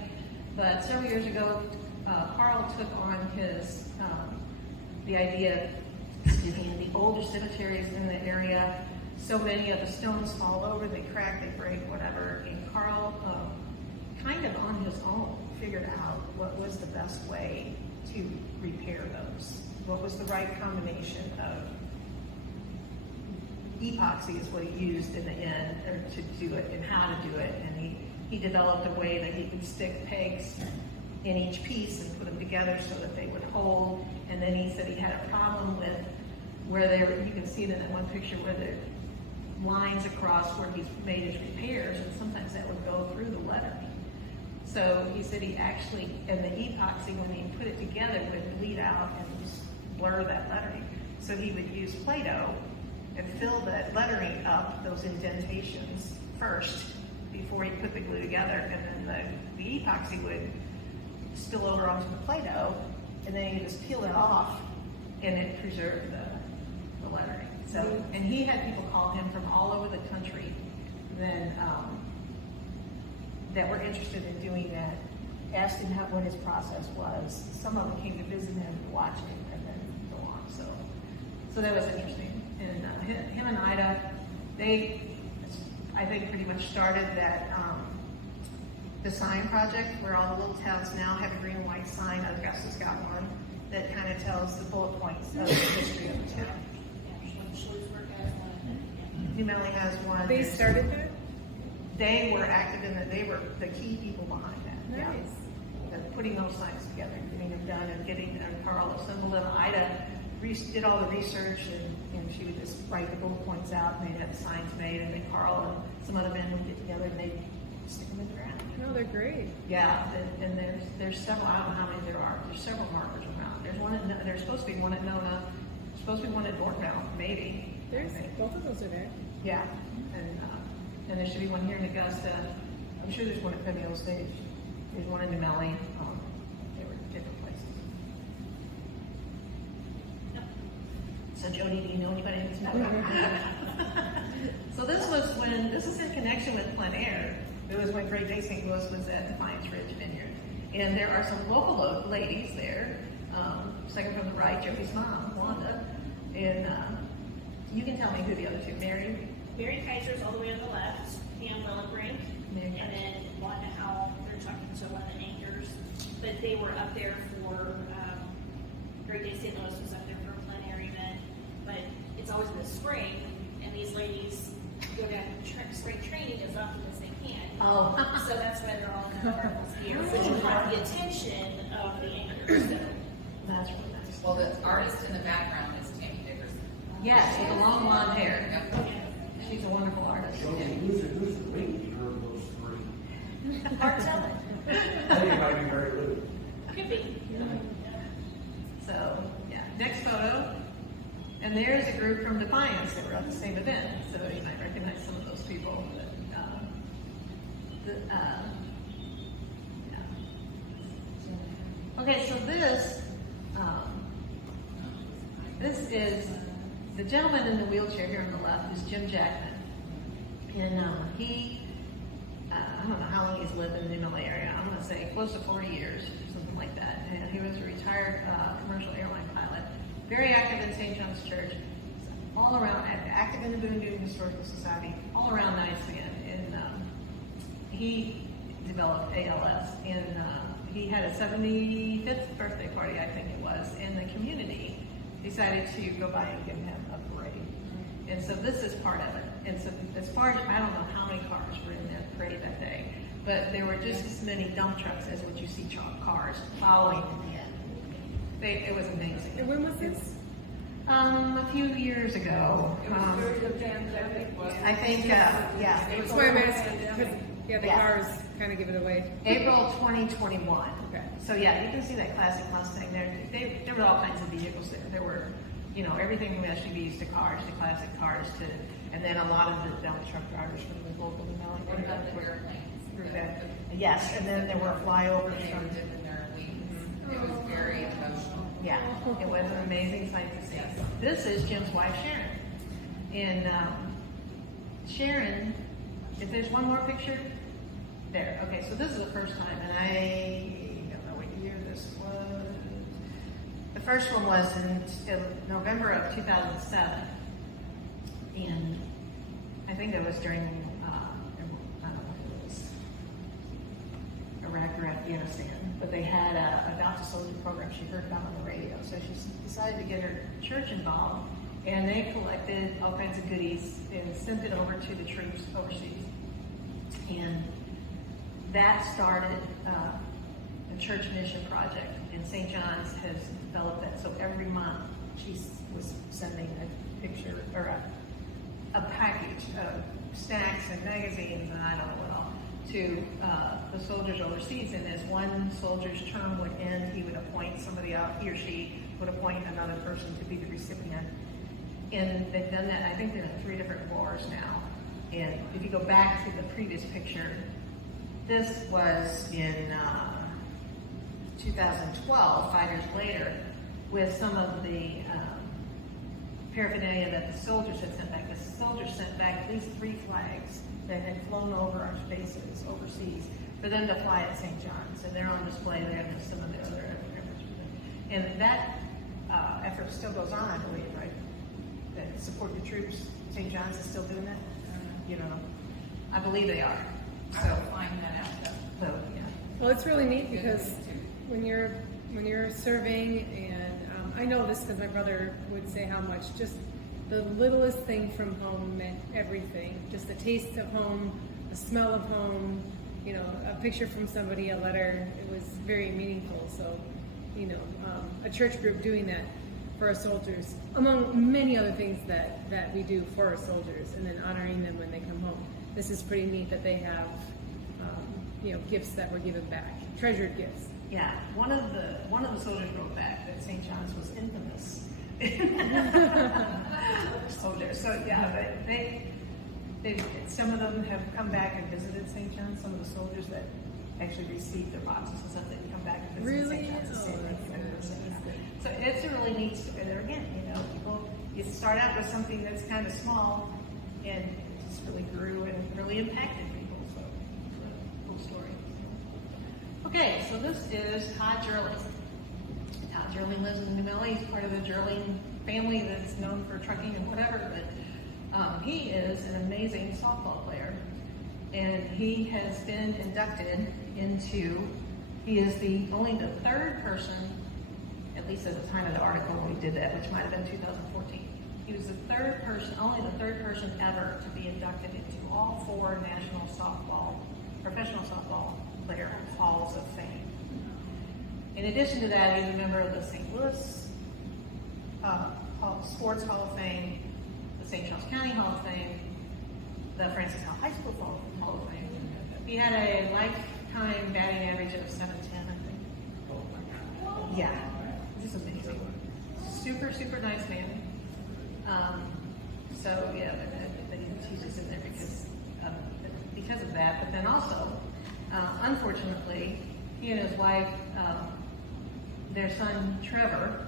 But several years ago, Carl took on the idea of the older cemeteries in the area. So many of the stones fall over, they crack, they break, whatever. And Carl, kind of on his own, figured out what was the best way to repair those. What was the right combination of epoxy is what he used in the end, or to do it, and how to do it. And he developed a way that he could stick pegs in each piece and put them together so that they would hold. And then he said he had a problem with where they were, you can see it in that one picture where the lines across where he's made his repairs, and sometimes that would go through the lettering. So he said he actually, and the epoxy, when he put it together, would bleed out and just blur that lettering. So he would use Play-Doh and fill that lettering up, those indentations first, before he put the glue together, and then the epoxy would spill over onto the Play-Doh, and then you just peel it off, and it preserved the lettering. So, and he had people call him from all over the country then, that were interested in doing that, asked him what his process was. Some of them came to visit him, watch him, and then go on. So that was interesting. And him and Ida, they, I think, pretty much started that the sign project where all the little towns now have a green and white sign. Augusta's got one that kind of tells the bullet points of the history of the town. Melle has one. They started that? They were active in that. They were the key people behind that. Nice. Yeah. Putting those signs together and getting them done and getting Carl assembled them. Ida did all the research and she would just write the bullet points out and they'd have the signs made, and then Carl and some other men would get together and they'd stick them in the ground. No, they're great. Yeah, and there's several. I don't know how many there are. There's several markers around. There's one. There's supposed to be one at Nona. Supposed to be one at Dortmund, maybe. There's both of those are there. Yeah, and there should be one here in Augusta. I'm sure there's one at Penny Stage. There's one in Melle. They were different places. So Jody, do you know anybody who's not? So this is in connection with plein air. It was when Great Day St. Louis was at Defiance Ridge Vineyard. And there are some local ladies there. Second from the right, Jody's mom, Wanda. And you can tell me who the other two, Mary Kaiser's all the way on the left, Pam Wellenbrink, Mary and then Wanda Howell, they're talking to one of the anchors. But they were up there for, Great Day St. Louis was up there for a plein air event. But it's always in the spring, and these ladies go down to spring training as often as they can. Oh. So that's why they're all in the purple gear, so to draw the attention of the anchors. So That's really nice. Well, the artist in the background is Tammy Dickerson. Yes, with the long blonde hair. Yep. She's a wonderful artist. Jody, who's the lead leader of those three? hard telling. I think it might be Mary Lou. Could be. So, yeah, next photo. And there's a group from Defiance that were at the same event. So you might recognize some of those people. Yeah. Okay, so this is the gentleman in the wheelchair here on the left is Jim Jackman. And he, I don't know how long he's lived in the Melle area. I'm going to say close to 40 years, something like that. And he was a retired commercial airline pilot, very active in St. John's Church, all around, active in the Boone Historical Society, all around nice man. And he developed ALS, and he had a 75th birthday party, I think it was, and the community decided to go by and give him a parade. And so this is part of it. And so as far as, I don't know how many cars were in that parade that day, but there were just as many dump trucks as what you see cars following in the end. It was amazing. And when was this? A few years ago. I think, yeah, it was That's why I'm asking. Because, yeah, the Yeah. cars kind of give it away. April 2021. Okay. So yeah, you can see that classic Mustang there. There were all kinds of vehicles there. There were, everything from SUVs to cars to classic cars to, and then a lot of the dump truck drivers from the local development. What about the airplanes? Yes, and then there were flyovers. They were dipping their wings. It was very emotional. Yeah, it was an amazing sight to see. This is Jim's wife, Sharon. And Sharon, if there's one more picture, there. Okay, so this is the first time, and I don't know what year this was. The first one was in November of 2007. And I think it was during, I don't know if it was Iraq or Afghanistan, but they had a Adopted Soldier program she heard about on the radio. So she decided to get her church involved, and they collected all kinds of goodies and sent it over to the troops overseas. And that started a church mission project, and St. John's has developed that. So every month she was sending a picture or a package of snacks and magazines and I don't know what all to the soldiers overseas. And as one soldier's term would end, he would appoint somebody out, he or she would appoint another person to be the recipient. And they've done that, I think they're in 3 different wars now. And if you go back to the previous picture, this was in 2012, 5 years later, with some of the paraphernalia that the soldiers had sent back. The soldiers sent back at least 3 flags that had flown over our bases overseas for them to fly at St. John's. And they're on display there and some of the other efforts. And that effort still goes on, I believe, right? That support the troops. St. John's is still doing that? You know, I believe they are. I will find that out though. So, yeah. Well, it's really neat because when you're serving, and I know this because my brother would say how much just the littlest thing from home meant everything. Just the taste of home, the smell of home, you know, a picture from somebody, a letter. It was very meaningful. So, you know, a church group doing that for our soldiers, among many other things that we do for our soldiers, and then honoring them when they come home. This is pretty neat that they have, you know, gifts that were given back, treasured gifts. Yeah, one of the soldiers wrote back that St. John's was infamous. Soldiers. So yeah, but they some of them have come back and visited St. John's. Some of the soldiers that actually received their boxes and stuff, they come back and visit Really? St. John's. The same Oh, thing. that's good. So it's a really neat story there again. You know, people, you start out with something that's kind of small, and it just really grew and really impacted people. So it's a cool story. Okay, so this is Todd Jerling. Todd Jerling lives in Melle. He's part of the Jerling family that's known for trucking and whatever, but he is an amazing softball player. And he has been inducted into, he is only the 3rd person, at least at the time of the article when we did that, which might have been 2014. He was the 3rd person, only the 3rd person ever to be inducted into all 4 national professional softball player halls of fame. In addition to that, he's a member of the St. Louis Sports Hall of Fame, the St. Charles County Hall of Fame, the Francis Hall High School Hall of Fame. He had a lifetime batting average of 710, I think. Yeah, just amazing. Super, super nice man. So yeah, but he's just in there because of that. But then also, unfortunately, he and his wife, their son Trevor,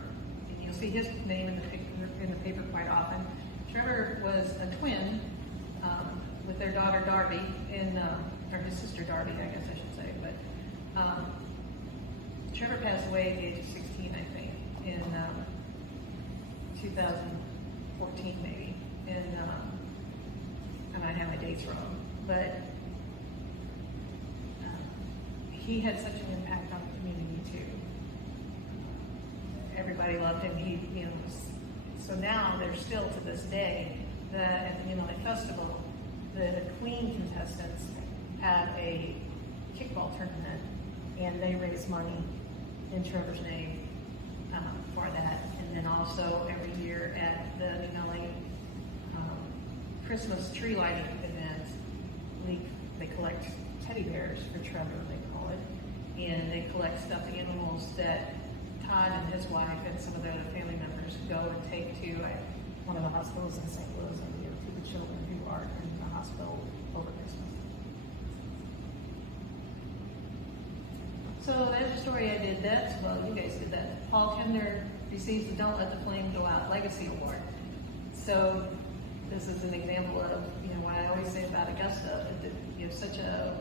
and you'll see his name in the paper quite often. Trevor was a twin with their daughter Darby, or his sister Darby, I guess I should say. But Trevor passed away at the age of 16, I think, in 2014 maybe. And I might have my dates wrong, but he had such an impact on the community too. Everybody loved him. He, you know, so now there's still to this day that at the Melle Festival, the Queen contestants have a kickball tournament, and they raise money in Trevor's name for that. And then also every year at the Melle Christmas tree lighting event, they collect teddy bears for Trevor, they call it, and they collect stuffed animals that Todd and his wife and some of the other family members go and take to one of the hospitals in St. Louis and give to the children who are in the hospital over Christmas. So that's a story I did. Well, you guys did that. Paul Kemner receives the Don't Let the Flame Go Out Legacy Award. So this is an example of, you know, what I always say about Augusta. You have such a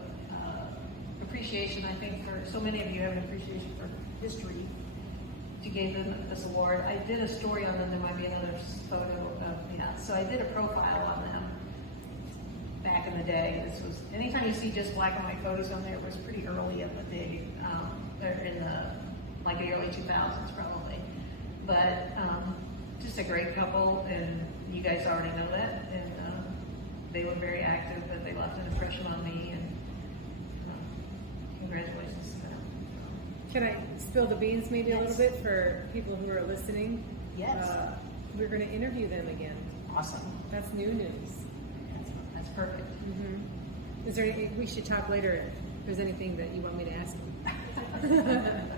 appreciation, I think, for so many of you have an appreciation for history. You gave them this award. I did a story on them. There might be another photo of, yeah. So I did a profile on them back in the day. This was, anytime you see just black and white photos on there, it was pretty early in the day, in the early 2000s probably. But just a great couple, and you guys already know that. And they were very active, but they left an impression on me. And congratulations to them. Can I spill the beans maybe a little bit for people who are listening? Yes. We're going to interview them again. Awesome. That's new news. That's perfect. Is there any, we should talk later if there's anything that you want me to ask them.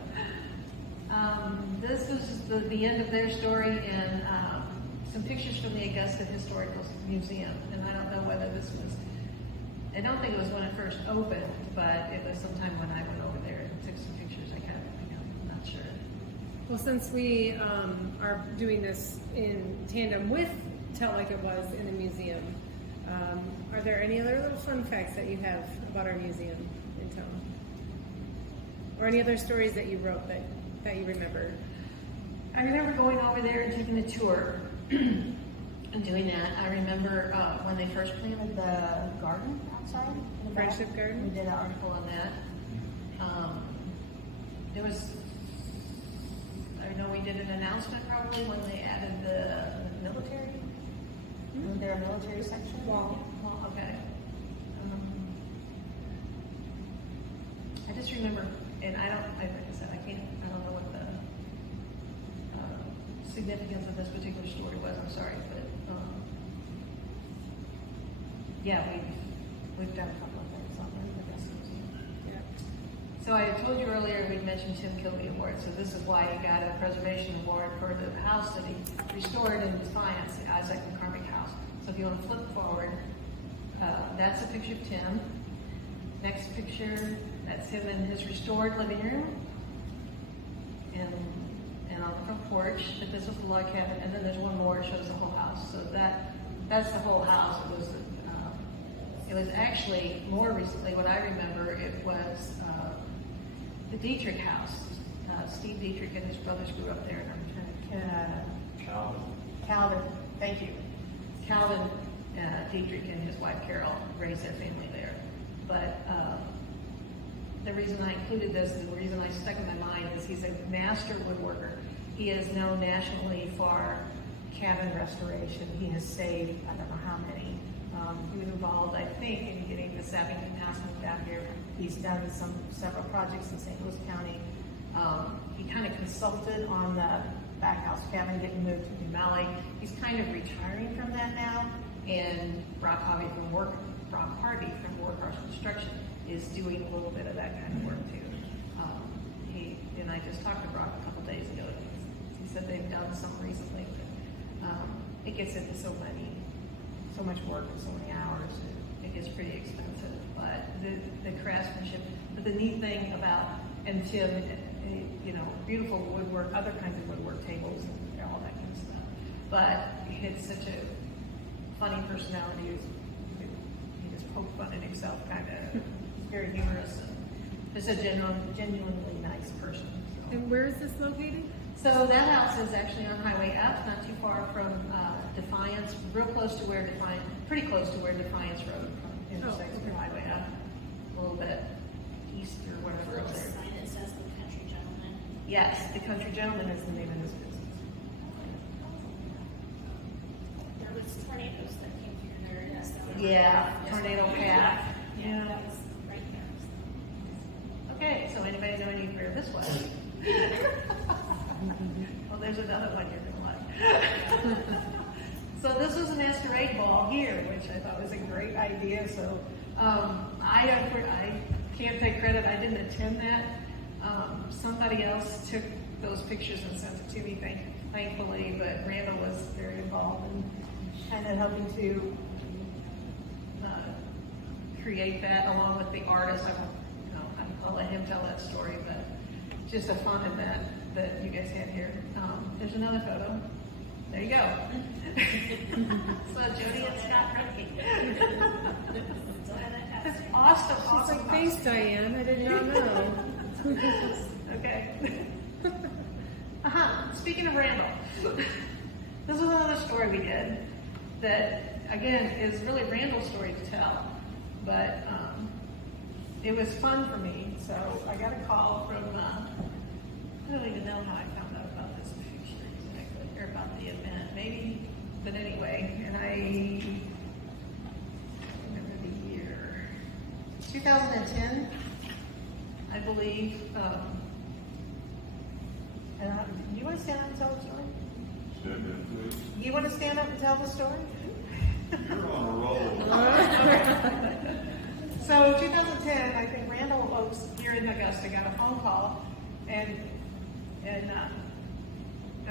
This is the end of their story, and some pictures from the Augusta Historical Museum. And I don't know whether this was, I don't think it was when it first opened, but it was sometime when I went over there and took some pictures. I'm not sure. Well, since we are doing this in tandem with Tell Like It Was in the museum, are there any other little fun facts that you have about our museum in town? Or any other stories that you wrote that you remember? I remember going over there and taking a tour and doing that. I remember when they first planted the garden outside. in the back. Friendship Garden? We did an article on that. There was, I know we did an announcement probably when they added the military. Was there a military section? Well, okay. I just remember, and like I said, I don't know what the significance of this particular story was, I'm sorry, but, yeah, we've done a couple of things on the Augusta Museum. Yeah. So I told you earlier, we'd mentioned Tim Kilby Award, so this is why he got a preservation award for the house that he restored in Defiance, the Isaac McCormick house. So if you want to flip forward, that's a picture of Tim. Next picture, that's him in his restored living room. And on the front porch, but this was the log cabin, and then there's one more, it shows the whole house. So that's the whole house. It was actually more recently, what I remember, it was the Dietrich house. Steve Dietrich and his brothers grew up there, and I'm trying to Calvin, thank you. Calvin Dietrich and his wife Carol raised their family there. But the reason I included this, the reason I stuck in my mind is he's a master woodworker. He is known nationally for cabin restoration. He has saved, I don't know how many. He was involved, I think, in getting the Savington House moved out here. He's done several projects in St. Louis County. He kind of consulted on the back house cabin getting moved to Melle. He's kind of retiring from that now, and Brock Harvey from Workhorse Construction is doing a little bit of that kind of work too. And I just talked to Brock a couple days ago. He said they've done some recently, but it gets into so much work and so many hours, it gets pretty expensive. But the craftsmanship, but the neat thing about, and Tim, beautiful woodwork, other kinds of woodwork tables and all that kind of stuff. But it's such a funny personality. He just poked fun at himself, kind of very humorous, and just a genuinely nice person. So. And where is this located? So that house is actually on Highway F, not too far from Defiance, pretty close to where Defiance Road intersects with Highway F, a little bit east or whatever Little up there. sign that says the Country Gentleman. Yes, the Country Gentleman is the name of his business. There was tornadoes that came through there. Yes, that were- Yeah, tornado path. Yeah, that was right there. Okay, so anybody know any where this was? Well, there's another one you're gonna like. So this was an masquerade ball here, which I thought was a great idea. So I can't take credit. I didn't attend that. Somebody else took those pictures and sent it to me, thankfully. But Randall was very involved in kind of helping to create that, along with the artist. I'll let him tell that story, but just a fun event that you guys had here. There's another photo. There you go. So Jody and Scott Krupke. Awesome, She's awesome. like, thanks, Diane. I did not know. Okay. Speaking of Randall, this is another story we did that, again, is really Randall's story to tell, but it was fun for me. So I got a call from, I don't even know how I found out about this picture exactly, or about the event, maybe, but anyway, and I remember the year, 2010, I believe. want to stand up and tell the story? Stand up, please. You want to stand up and tell the story? You're on a roll. So 2010, I think Randall Oaks here in Augusta got a phone call, and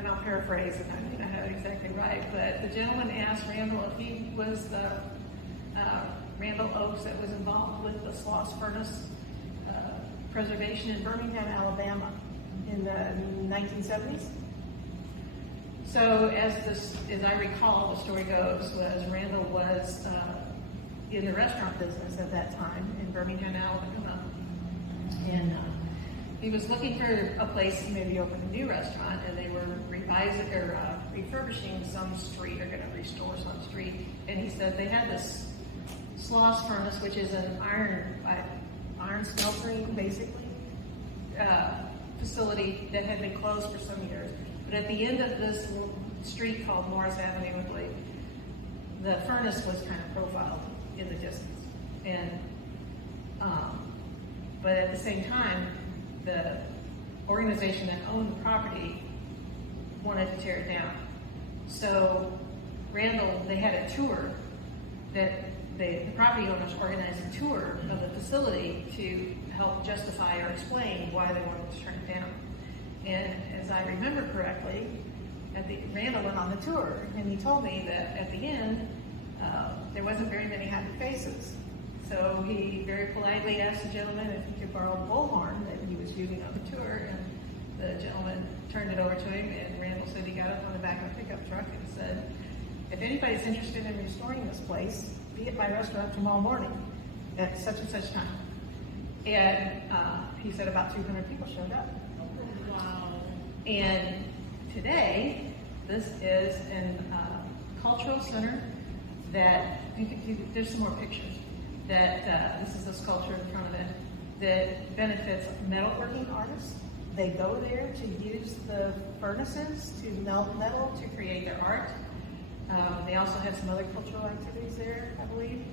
I'll paraphrase it, I may not have it exactly right, but the gentleman asked Randall if he was the Randall Oaks that was involved with the Sloss Furnace preservation in Birmingham, Alabama in the 1970s. So as I recall, the story goes, was Randall was in the restaurant business at that time in Birmingham, Alabama, and he was looking for a place to maybe open a new restaurant, and they were refurbishing some street, or going to restore some street, and he said they had this Sloss furnace, which is an iron smelting, basically, facility that had been closed for some years. But at the end of this street called Morris Avenue, I believe, the furnace was kind of profiled in the distance. And, but at the same time, the organization that owned the property wanted to tear it down. So Randall, they had a tour that the property owners organized a tour of the facility to help justify or explain why they wanted to turn it down. And as I remember correctly, Randall went on the tour, and he told me that at the end, there wasn't very many happy faces. So he very politely asked the gentleman if he could borrow the bullhorn that he was using on the tour, and the gentleman turned it over to him, and Randall said he got up on the back of a pickup truck and said, if anybody's interested in restoring this place, be at my restaurant tomorrow morning at such and such time. And he said about 200 people showed up. Wow. And today, this is a cultural center that, there's some more pictures, that this is a sculpture in front of it, that benefits metalworking artists. They go there to use the furnaces to melt metal to create their art. They also have some other cultural activities there, I believe.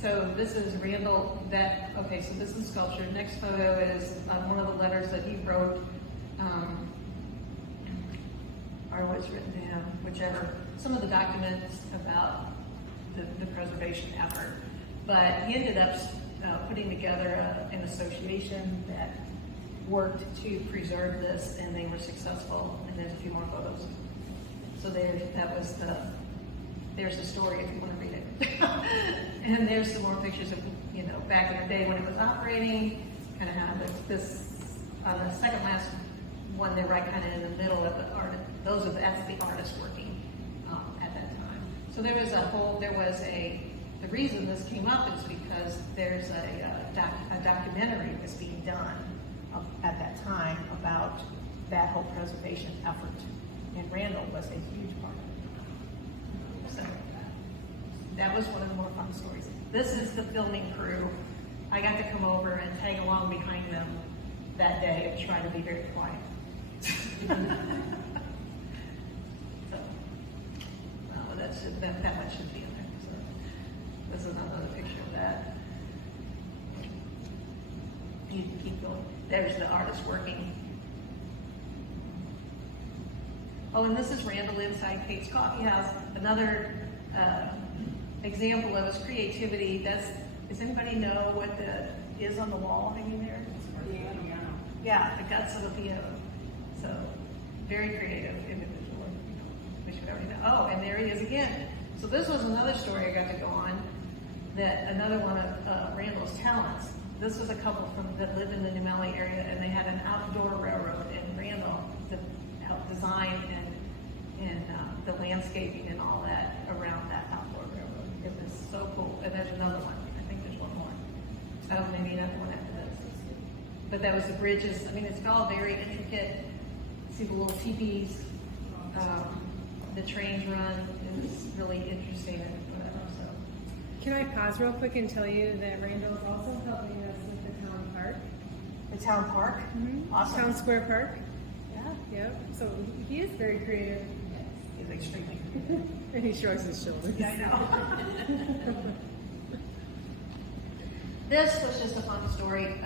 So this is Randall, so this is sculpture. Next photo is one of the letters that he wrote, or was written down, whichever, some of the documents about the preservation effort. But he ended up putting together an association that worked to preserve this, and they were successful, and there's a few more photos. So there's the story if you want to read it. And there's some more pictures of, back in the day when it was operating, kind of how this on the second last one, they're right kind of in the middle of the art. That's the artist working at that time. So the reason this came up is because there's a documentary was being done at that time about that whole preservation effort, and Randall was a huge part of it. So that was one of the more fun stories. This is the filming crew. I got to come over and tag along behind them that day and try to be very quiet. That much should be in there. So this is another picture of that. You can keep going. There's the artist working. Oh, and this is Randall inside Kate's Coffee House. Another example of his creativity. Does anybody know what is on the wall hanging there? Yeah, the guts of the piano. So very creative individual. We should already know. Oh, and there he is again. So this was another story I got to go on. Another one of Randall's talents. This was a couple that lived in the Melle area, and they had an outdoor railroad, and Randall helped design and the landscaping and all that around that outdoor railroad. It was so cool. And there's another one. I think there's one more. Oh, maybe another one after this. But that was the bridges. I mean, it's all very intricate. See the little teepees. The trains run. It's really interesting and whatever. So. Can I pause real quick and tell you that Randall is also helping us with the town park? The town park? Mm-hmm. Awesome. Town Square Park? Yeah. Yep. So he is very creative. He's extremely creative. And he shrugs his shoulders. Yeah, I know. This was just a fun story,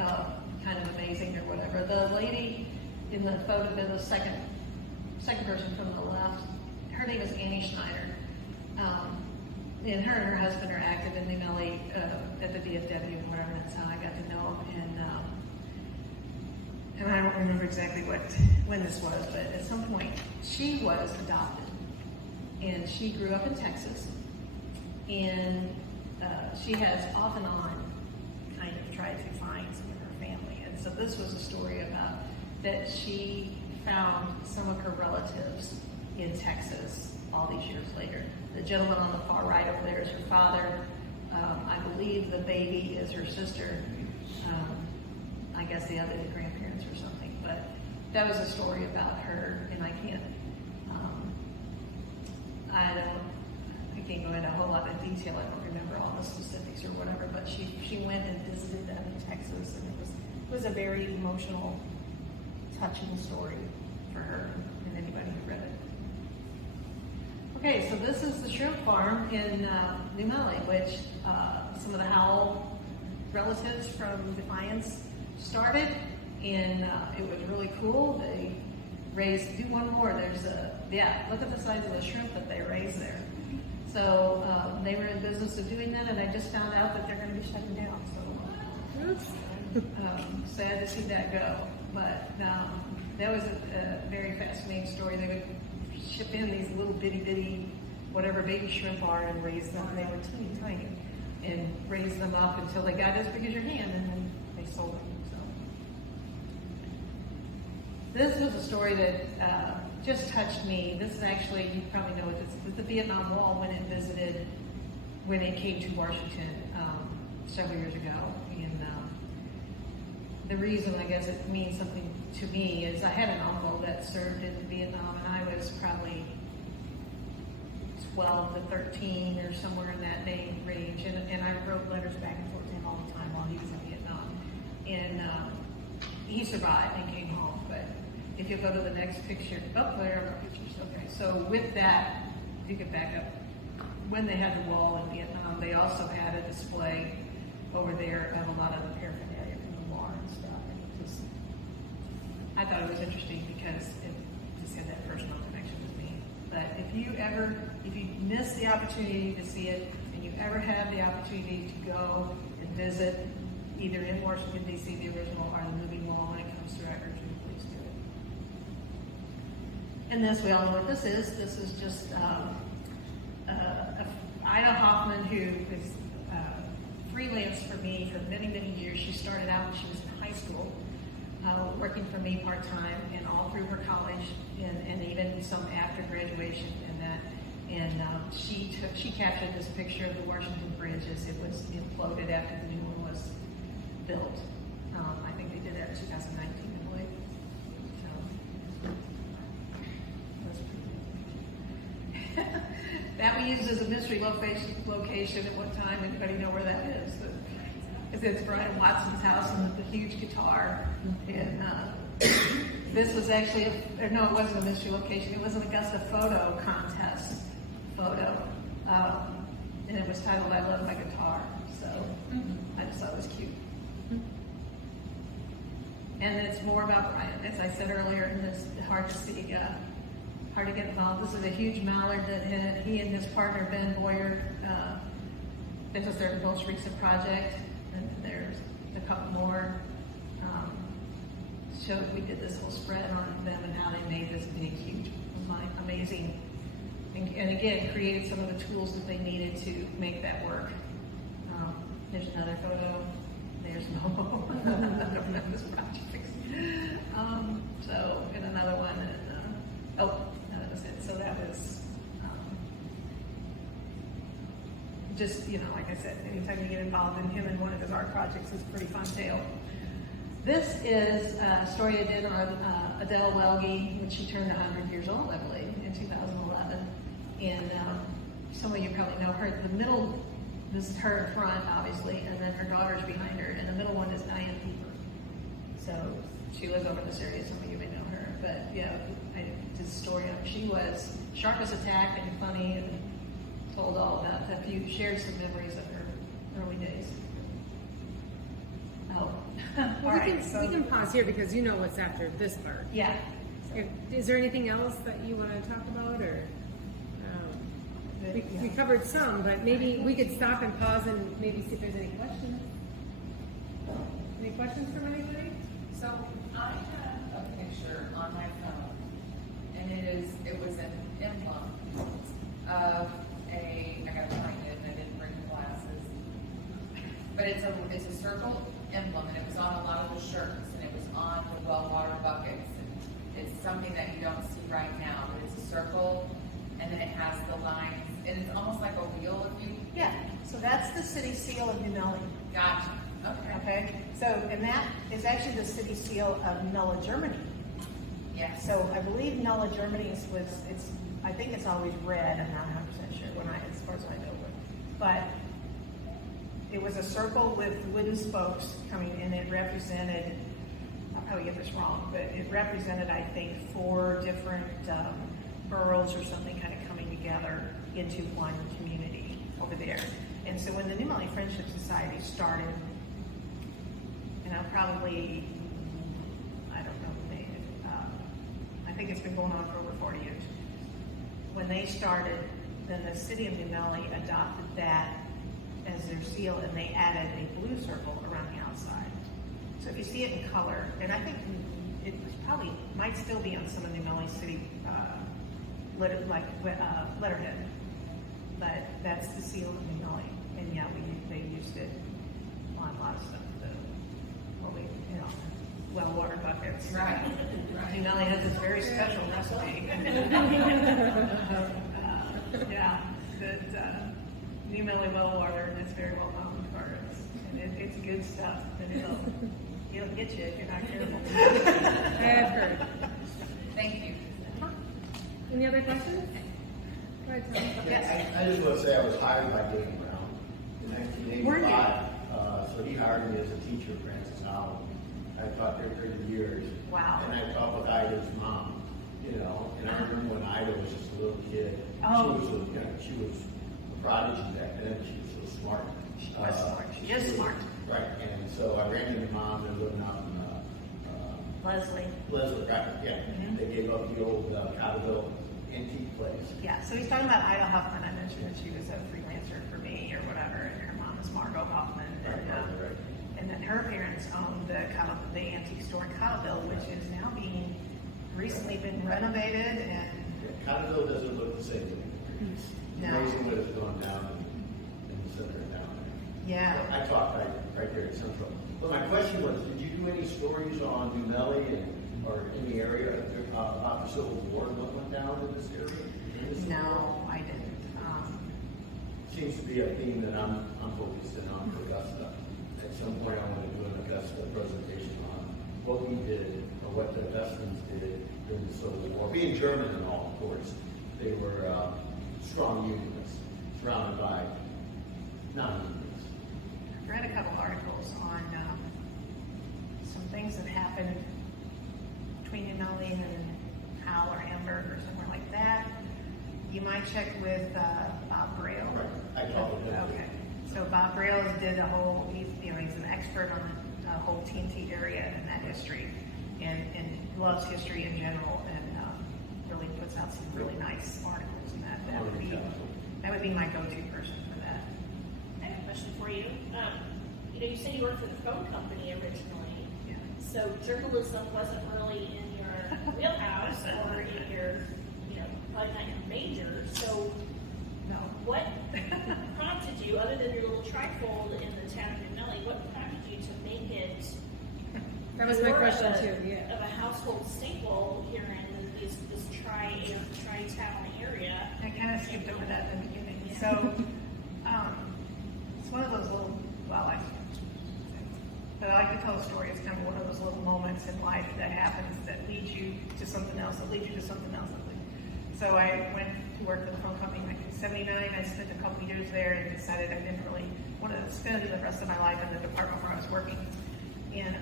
kind of amazing or whatever. The lady in the photo, in the second second person from the left, her name is Annie Schneider. And her husband are active in the Melle at the DFW and wherever. That's how I got to know him. And I don't remember exactly when this was, but at some point she was adopted, and she grew up in Texas, and she has off and on kind of tried to find some of her family. And so this was a story about that she found some of her relatives in Texas all these years later. The gentleman on the far right over there is her father. I believe the baby is her sister. I guess the grandparents or something. But that was a story about her, and I can't go into a whole lot of detail. I don't remember all the specifics or whatever. But she went and visited them in Texas, and it was a very emotional, touching story for her and anybody who read it. Okay, so this is the shrimp farm in New Melle, which some of the Howell relatives from Defiance started, and it was really cool. They do one more. Look at the size of the shrimp that they raise there. So they were in the business of doing that, and I just found out that they're going to be shutting down. So sad to see that go. But that was a very fascinating story. They would ship in these little bitty, whatever baby shrimp are, and raise them. They were teeny tiny, and raise them up until they got as big as your hand, and then they sold them. So this was a story that just touched me. This is actually, you probably know it, it's the Vietnam Wall when it came to Washington several years ago. And the reason I guess it means something to me is I had an uncle that served in Vietnam, and I was probably 12 to 13 or somewhere in that range, and I wrote letters back and forth to him all the time while he was in Vietnam. And he survived and came home. But if you go to the next picture, there are pictures. Okay, so with that, if you could back up, when they had the wall in Vietnam, they also had a display over there of a lot of the paraphernalia from the war and stuff. And I thought it was interesting because it just had that personal connection with me. But if you miss the opportunity to see it, and you ever have the opportunity to go and visit either in Washington, D.C., the original, or the moving wall when it comes through, I urge you to please do it. And this, we all know what this is. This is just Ida Hoffman, who is freelanced for me for many, many years. She started out when she was in high school, working for me part-time, and all through her college, and even some after graduation and that. And she captured this picture of the Washington Bridge as it was imploded after the new one was built. I think they did that in 2019, I believe. So, that's pretty that we used as a mystery location at one time. Anybody know where that is? It's Brian Watson's house and the huge guitar. And this was actually, it wasn't a mystery location. It was an Augusta photo contest photo. And it was titled, "I Love My Guitar." So I just thought it was cute. And it's more about Brian. As I said earlier, and it's hard to see, hard to get involved. This is a huge mallard that he and his partner, Ben Boyer, this was their most recent project. And there's a couple more. We did this whole spread on them and how they made this big, huge, amazing, and again, created some of the tools that they needed to make that work. There's another photo. There's I don't remember this project. And another one. And, that was it. So that was just, like I said, anytime you get involved in him and one of his art projects, it's a pretty fun tale. This is a story I did on Adele Welge when she turned 100 years old, I believe, in 2011. And some of you probably know her. The middle, this is her in front, obviously, and then her daughter's behind her, and the middle one is Dianne Sudbrock. So she lives over in this area. Some of you may know her. But yeah, I did a story on her. She was sharp as a tack and funny, and told all about shared some memories of her early days. Well, we can pause here because you know what's after this part. Yeah. Is there anything else that you want to talk about, or? We covered some, but maybe we could stop and pause and maybe see if there's any questions. Any questions from anybody? So I have a picture on my phone, and it was an emblem of I got to find it, and I didn't bring the glasses. But it's a circle emblem, and it was on a lot of the shirts, and it was on the well water buckets. And it's something that you don't see right now, but it's a circle, and then it has the lines, and it's almost like a wheel if you. Yeah, so that's the city seal of New Melle. Gotcha. Okay, so, and that is actually the city seal of Melle, Germany. Yes. So I believe Melle, Germany I think it's always red, I'm not 100% sure as far as I know. But it was a circle with wooden spokes coming, and it represented, I'll probably get this wrong, but it represented, I think, 4 different boroughs or something kind of coming together into one community over there. And so when the New Melle Friendship Society started, probably, I don't know the name, I think it's been going on for over 40 years. When they started, then the city of New Melle adopted that as their seal, and they added a blue circle around the outside. So if you see it in color, and I think it probably might still be on some of New Melle city letterhead, but that's the seal of New Melle, and yeah, they used it on a lot of stuff. Well water buckets. Right. New Melle has this very special recipe. New Melle well water, and it's very well known for it. And it's good stuff, and it'll get you if you're not careful. I have heard. Thank you. Any other questions? Go ahead, Tom. Yes. I just want to say I was hired by David Brown in 1985. So he hired me as a teacher at Francis Howell. I taught there 30 years. Wow. And I taught with Ida's mom, and I remember when Ida was just a little kid. Oh. She was a prodigy back then. She was so smart. She was smart. She is smart. Right. And so I ran into mom and living out in Leslie, right? Yeah. Mm-hmm. They gave up the old Cotterville antique place. Yeah, so he's talking about Ida Huffman. I mentioned that she was a freelancer for me or whatever, and her mom is Margot Huffman. Right. And then her parents owned the antique store in Cotterville, which is now recently been renovated, and Cotterville doesn't look the same anymore. It's No. amazing what has gone down in the center of town. yeah. I taught right there at Central. But my question was, did you do any stories on New Melle or in the area about the Civil War and what went down in this area? No, I didn't. Seems to be a theme that I'm focused in on for Augusta. At some point, I want to do an Augusta presentation on what we did or what the Augustans did during the Civil War. Being German and all, of course, they were strong unionists surrounded by non-unionists. I've read a couple articles on some things that happened between New Melle and Howell or Hamburg or somewhere like that. You might check with Bob Braille. Right. I talked with him. Okay. So Bob Braille did he's an expert on the whole TNT area and that history, and loves history in general, and really puts out some really nice articles in that. That would be my go-to person for that. I have a question for you. You said you worked for the phone company originally. Yeah. So journalism wasn't really in your wheelhouse or in your, probably not your major. So No. what prompted you, other than your little trifold in the town of New Melle, what prompted you to make it That was my more question of a, too, yeah. of a household staple here in this tri-town area? I kind of skipped over that in the beginning. So, it's one of those little, but I like to tell a story. It's kind of one of those little moments in life that happens that leads you to something else, that leads you to something else. So I went to work for the phone company in 1979. I spent a couple years there and decided I didn't really want to spend the rest of my life in the department where I was working. And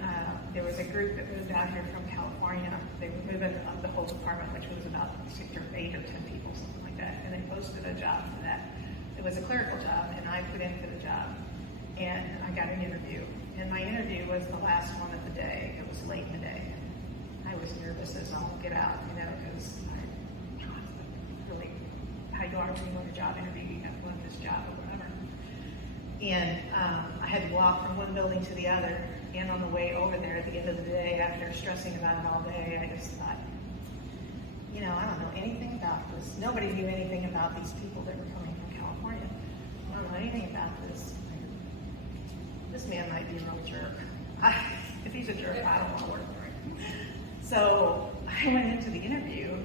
there was a group that moved out here from California. They were moving up the whole department, which was about 6 or 8 or 10 people, something like that. And they posted a job for that. It was a clerical job, and I put in for the job. And I got an interview. And my interview was the last one of the day. It was late in the day. I was nervous as all get out, you know, because really, how you are when you go to a job interview, you have to want this job or whatever. And I had to walk from one building to the other, and on the way over there at the end of the day, after stressing about it all day, I just thought, you know, I don't know anything about this. Nobody knew anything about these people that were coming from California. I don't know anything about this. This man might be a real jerk. If he's a jerk, I don't want to work for him. So I went into the interview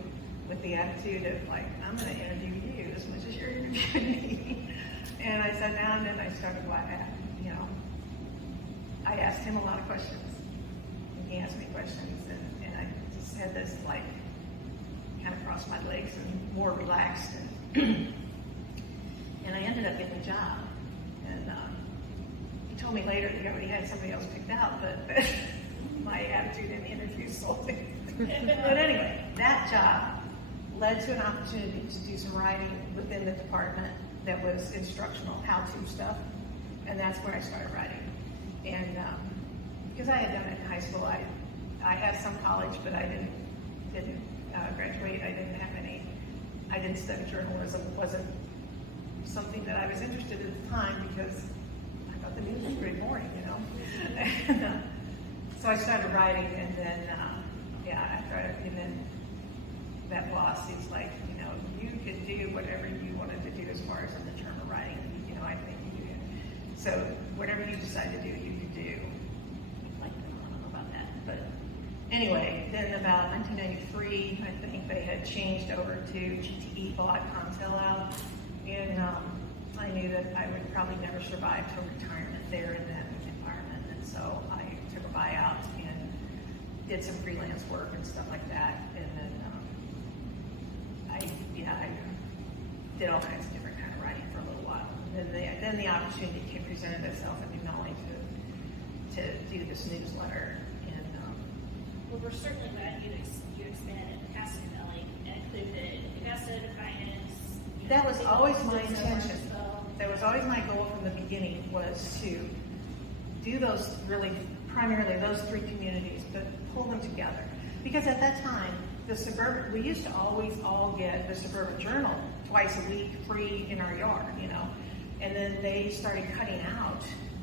with the attitude of like, I'm going to interview you as much as you're interviewing me. And I sat down and I started, you know, I asked him a lot of questions. And he asked me questions, and I just had this like, kind of crossed my legs and more relaxed. And, and I ended up getting the job. And he told me later that he already had somebody else picked out, but my attitude in the interview sold it. But anyway, that job led to an opportunity to do some writing within the department that was instructional, how-to stuff, and that's where I started writing. And because I had done it in high school, I had some college, but I didn't graduate. I didn't study journalism. It wasn't something that I was interested in at the time because I thought the news was pretty boring, you know. And, so I started writing, and then and then that boss, he's like, you know, you could do whatever you wanted to do as far as in the term of writing. You know, I think you can. So whatever you decide to do, you could do. Like, I don't know about that, but anyway, then about 1993, I think they had changed over to GTE, bought TILIW, and I knew that I would probably never survive till retirement there in that environment, and so I took a buyout and did some freelance work and stuff like that, and then I did all kinds of different kind of writing for a little while. And then the opportunity presented itself at Melle to do this newsletter. And well, we're certainly glad you expanded past Melle and included Augusta, Defiance. That was always my intention. That was always my goal from the beginning, was to do those primarily those three communities, but pull them together. Because at that time, we used to always all get the Suburban Journal twice a week free in our yard, you know. And then they started cutting out,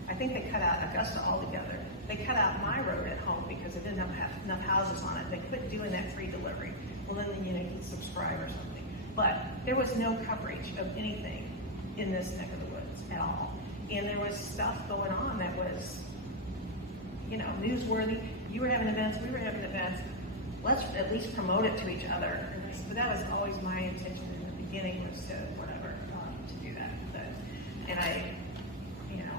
I think they cut out Augusta altogether. They cut out my road at home because it didn't have enough houses on it. They quit doing that free delivery. Well, then, you know, you could subscribe or something. But there was no coverage of anything in this neck of the woods at all. And there was stuff going on that was, you know, newsworthy. You were having events, we were having events. Let's at least promote it to each other. But that was always my intention in the beginning, was to to do that. And I, you know,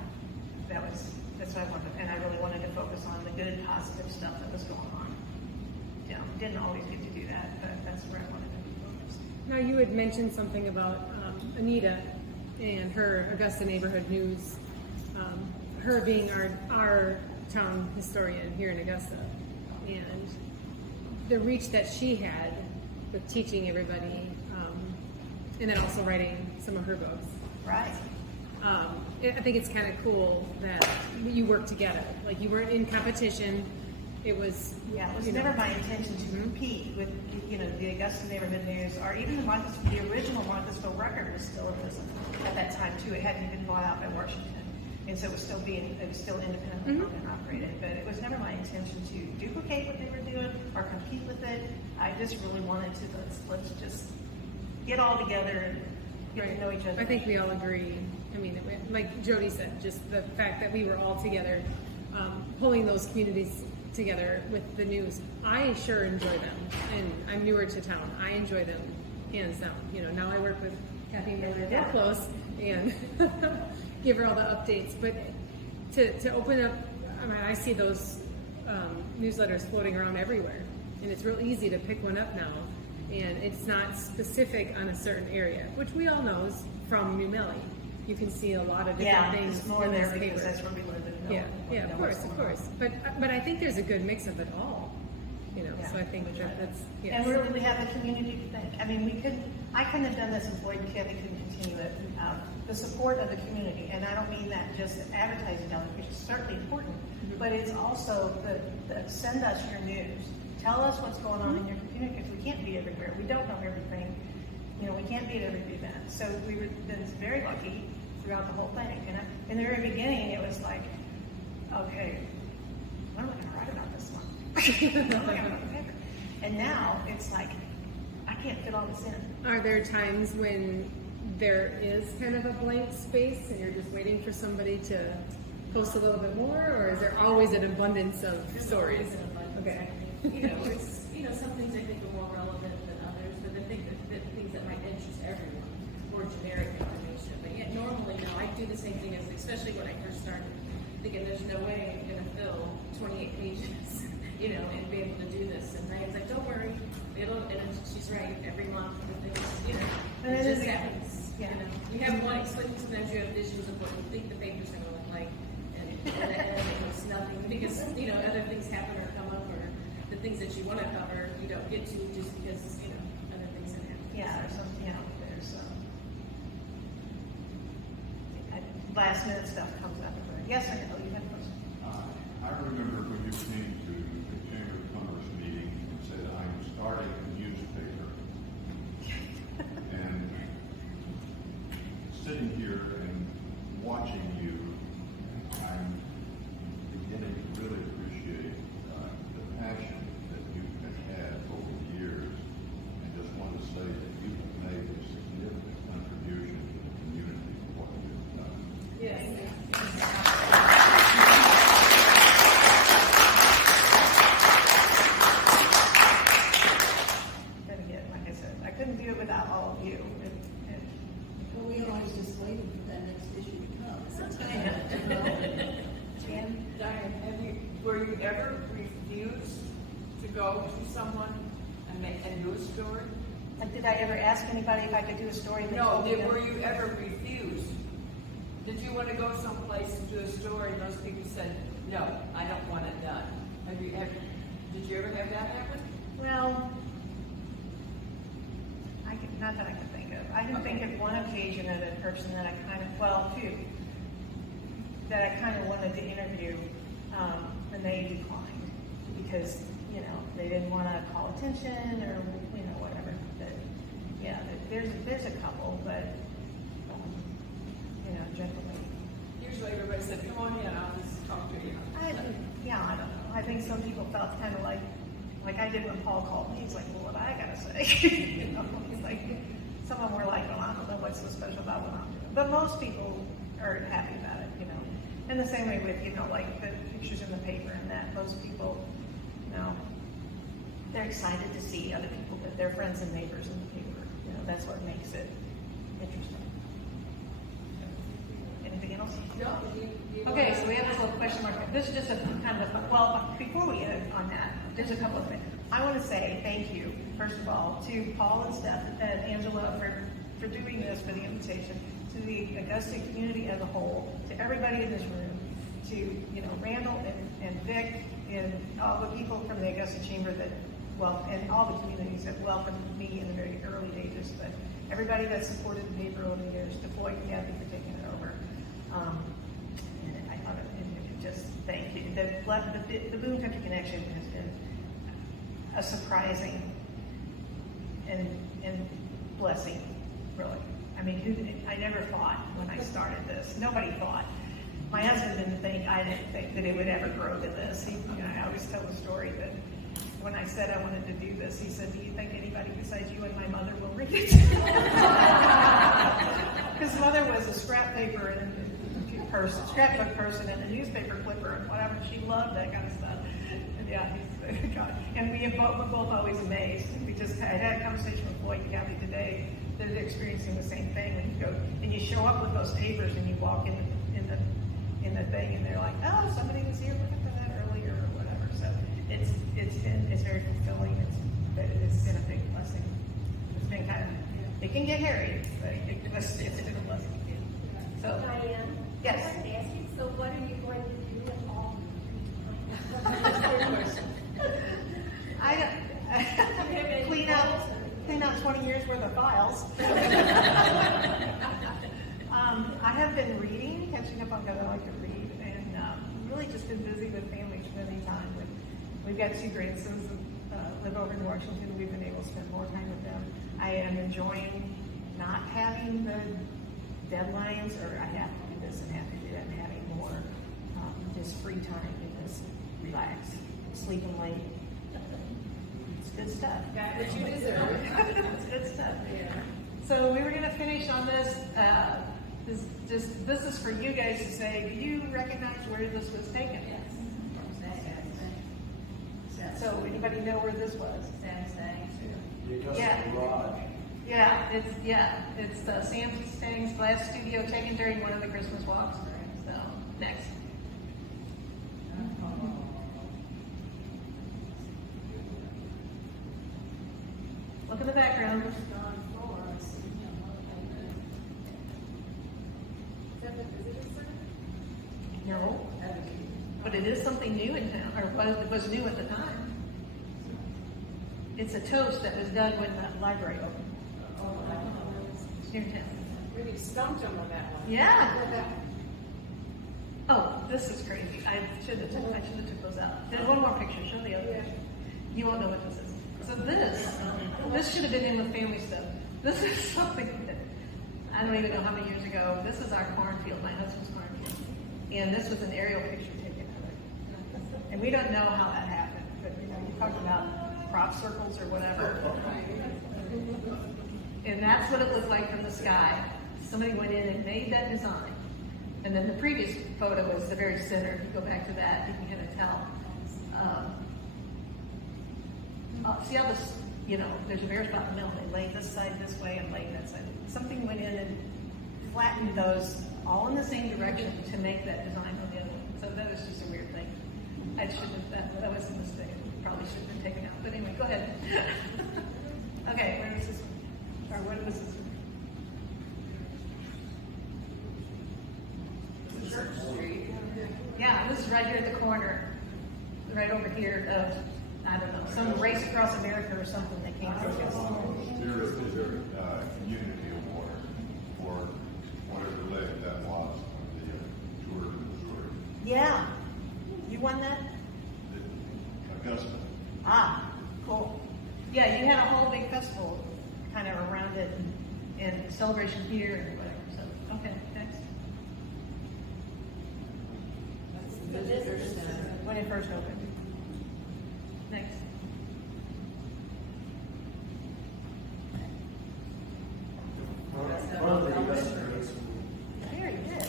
that's what I wanted. And I really wanted to focus on the good, positive stuff that was going on. You know, didn't always get to do that, but that's where I wanted to be focused. Now, you had mentioned something about Anita and her Augusta Neighborhood News, her being our town historian here in Augusta, and the reach that she had with teaching everybody, and then also writing some of her books. Right. I think it's kind of cool that you work together. Like, you weren't in competition. It was never my intention to compete with, you know, the Augusta Neighborhood News, or even the original Marthasville Record was still in business at that time too. It hadn't been bought out by Washington, and so it was still independently owned and operated. But it was never my intention to duplicate what they were doing or compete with it. I just really wanted to let's just get all together and get to know each other. I think we all agree. I mean, like Jody said, just the fact that we were all together, pulling those communities together with the news. I sure enjoy them, and I'm newer to town. I enjoy them hands down. You know, now I work with Kathy and Floyd Miller close and give her all the updates. But to open up, I mean, I see those newsletters floating around everywhere, and it's real easy to pick one up now. And it's not specific on a certain area, which we all know is from New Melle. You can see a lot of different things. It's more in there this because paper. that's where we live. Yeah, of course. But I think there's a good mix of it all. You know, so I think that's And really, we have the community to thank. I mean, I couldn't have done this if Floyd and Kathy couldn't continue it without the support of the community. And I don't mean that just advertising dollars, which is certainly important, but it's also the send us your news. Tell us what's going on in your community, because we can't be everywhere. We don't know everything. You know, we can't be at every event. So we were been very lucky throughout the whole thing. And in the very beginning, it was like, okay, what am I going to write about this one? What am I gonna write on paper? And now it's like, I can't fit all this in. Are there times when there is kind of a blank space and you're just waiting for somebody to post a little bit more, or is there always an abundance of stories? Okay. Some things I think are more relevant than others, but I think that things that might interest everyone, more generic information. But yet normally, I do the same thing especially when I first started, thinking there's no way I'm gonna fill 28 pages, and be able to do this. And Diane's like, don't worry, and she's right, every month, the things, And it it just is- happens. yeah. You have one, sometimes you have visions of what you think the papers are gonna look like, and it's nothing, because, other things happen or come up, or the things that you wanna cover, you don't get to just because, other things that happen. Yeah, there's last minute stuff comes up. Yes, I know, you have a question. I remember when you came to the Chamber of Commerce meeting and said, I'm starting a newspaper. And sitting here and watching you, I'm beginning to really appreciate the passion that you have had over the years. And just want to say that you have made a significant contribution to the community for what you've done. Yes. But again, like I said, I couldn't do it without all of you. Well, we always just waiting for that next issue to come. Sometimes, Jan? Diane, were you ever refused to go to someone and do a story? Like, did I ever ask anybody if I could do a story? And they No, told me no? were you ever refused? Did you want to go someplace and do a story and those people said, no, I don't want it done? Did you ever have that happen? Well, not that I can think of. I can think of one occasion of a person that I two, that I kind of wanted to interview, and they declined because, they didn't want to call attention or, whatever. But, yeah, there's a couple, but, generally. Usually everybody said, come on in, I'll just talk to you. I don't know. I think some people felt kind of like I did when Paul called me. He's like, well, what I gotta say? He's like, some of them were like, well, I don't know what's so special about what I'm doing. But most people are happy about it, And the same way with, like the pictures in the paper and that, most people, they're excited to see other people, that their friends and neighbors in the paper. That's what makes it interesting. Anything else? No. Okay, so we have this little question mark. This is just a kind of before we end on that, there's a couple of things. I want to say thank you, first of all, to Paul and Steph and Angela for doing this, for the invitation, to the Augusta community as a whole, to everybody in this room, to, Randall and Vic and all the people from the Augusta Chamber and all the communities that welcomed me in the very early days, but everybody that supported the paper over the years, to Floyd and Kathy for taking it over. And I thought just thank you. The Boone Country Connection has been a surprising and blessing, really. I mean, I never thought when I started this. Nobody thought. My husband didn't think. I didn't think that it would ever grow to this. I always tell the story that when I said I wanted to do this, he said, "Do you think anybody besides you and my mother will read it?" His mother was a scrap paper and scrapbook person and a newspaper clipper and whatever. She loved that kind of stuff. And yeah, God. And we were both always amazed. I had a conversation with Floyd and Kathy today. They're experiencing the same thing when you go and you show up with those papers and you walk in the thing and they're like, oh, somebody was here looking for that earlier or whatever. So it's very fulfilling. It's been a big blessing. It's been kind of, it can get hairy, but it's been a blessing. So, Diane? yes. I have to ask you, so what are you going to do with all? Clean out 20 years worth of files. I have been reading, catching up on what I like to read, and really just been busy with family spending time. We've got two grandsons live over in Washington. We've been able to spend more time with them. I am enjoying not having the deadlines, or I have to do this and have to do that, and having more just free time to just relax, sleeping late. It's good stuff. Got what you deserve. It's good stuff. Yeah. So we were gonna finish on this. This is for you guys to say, do you recognize where this was taken? So anybody know where this was? The Augusta Yeah. garage. It's Sam Stang's glass studio taken during one of the Christmas walks. So, next. Look in the background. Is that the visitor center? No. But it is something new in town, or it was new at the time. It's a toast that was done when the library opened. It's new in town. Really stumped him on that one. Yeah. Oh, this is crazy. I should have took those out. There's one more picture. Show the other picture. You won't know what this is. So this should have been in with family stuff. This is something that I don't even know how many years ago. This is our cornfield, my husband's cornfield, and this was an aerial picture taken of it. And we don't know how that happened, but you talk about crop circles or whatever. And that's what it looked like from the sky. Somebody went in and made that design. And then the previous photo was the very center. If you go back to that, you can kind of tell. See how this, there's a bare spot in the middle. They laid this side this way and laid that side. Something went in and flattened those all in the same direction to make that design on the other one. So that was just a weird thing. I shouldn't have, that was a mistake. Probably should have been taken out. But anyway, go ahead. Okay, where is this? Or what was this? Church Street. Yeah, this is right here at the corner, right over here of, I don't know, some race across America or something that came through this. There is a community award for whatever leg that was on the Tour de Missouri. Yeah, you won that? Augusta. Ah, cool. Yeah, you had a whole big festival kind of around it and celebration here and whatever. So, okay, next. The visitor center. When it first opened. Next. One of the Augusta rates. Very good.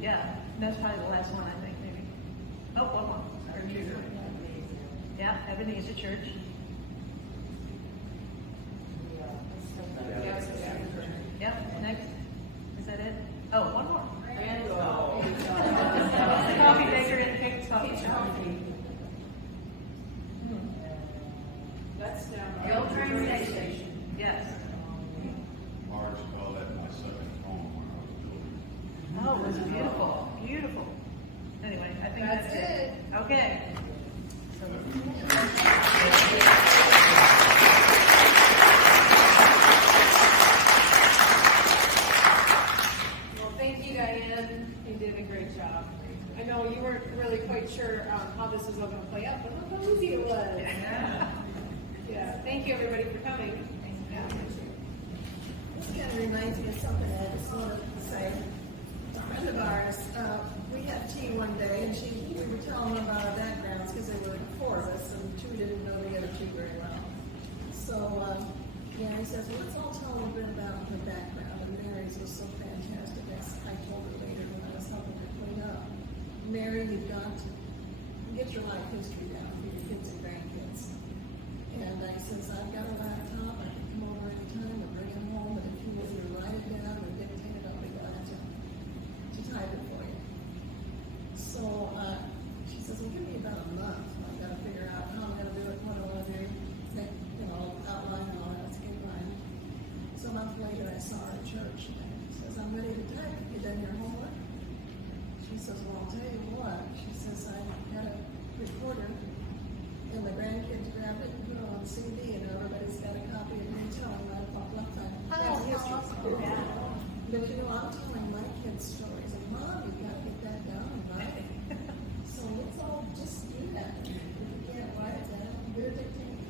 Yeah, that's probably the last one, I think, maybe. Oh, one more. Or two. Yeah, Ebenezer Church. Yep, next. Is that it? Oh, one more. The coffee maker and Pick's coffee shop. That's down. The old train station. Yes. Marge called that my second home when I was building. Oh, it was beautiful, beautiful. Anyway, I think that's it. Okay. Well, thank you, Dianne. You did a great job. I know you weren't really quite sure how this was all going to play out, but look how easy it was. Yeah. Thank you, everybody, for coming. This kind of reminds me of something I just wanted to say. A friend of ours, we had tea one day, and we were telling them about our backgrounds because there were four of us, and two didn't know the other two very well. So, he says, well, let's all tell a little bit about her background. And Mary's was so fantastic, as I told her later when I was helping her clean up. Mary, you've got to get your life history down for your kids and grandkids. And I says, I've got a laptop, I can come over anytime or bring it home, but if you will either write it down or dictate it, I'll be glad to type it for you. So she says, well, give me about a month. I've got to figure out how I'm going to do it, what I want to do, outline and all that, it's good line. So a month later, I saw her at church, and she says, I'm ready to type. Have you done your homework? She says, well, I'll tell you what. She says, I had a recorder, and the grandkids grabbed it and put it on CD, and everybody's got a copy of me telling right about left time. That's history. But I'm telling my kids stories, and Mom, you've got to get that down and write it. So let's all just do that. If you can't write it down, do it dictate.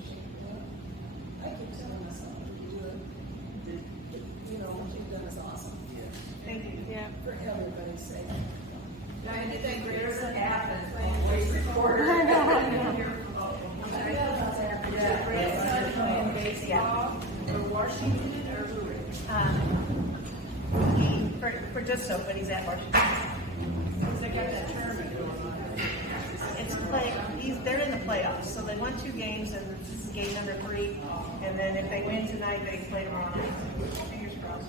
say. I did think There's there's an an app app that's and playing voice recorder. I know, I know. or Washington or who? For just so, but he's at Washington. They got that tournament going on. It's they're in the playoffs, so they won 2 games and this is game number 3. And then if they win tonight, they play tomorrow night. Fingers crossed.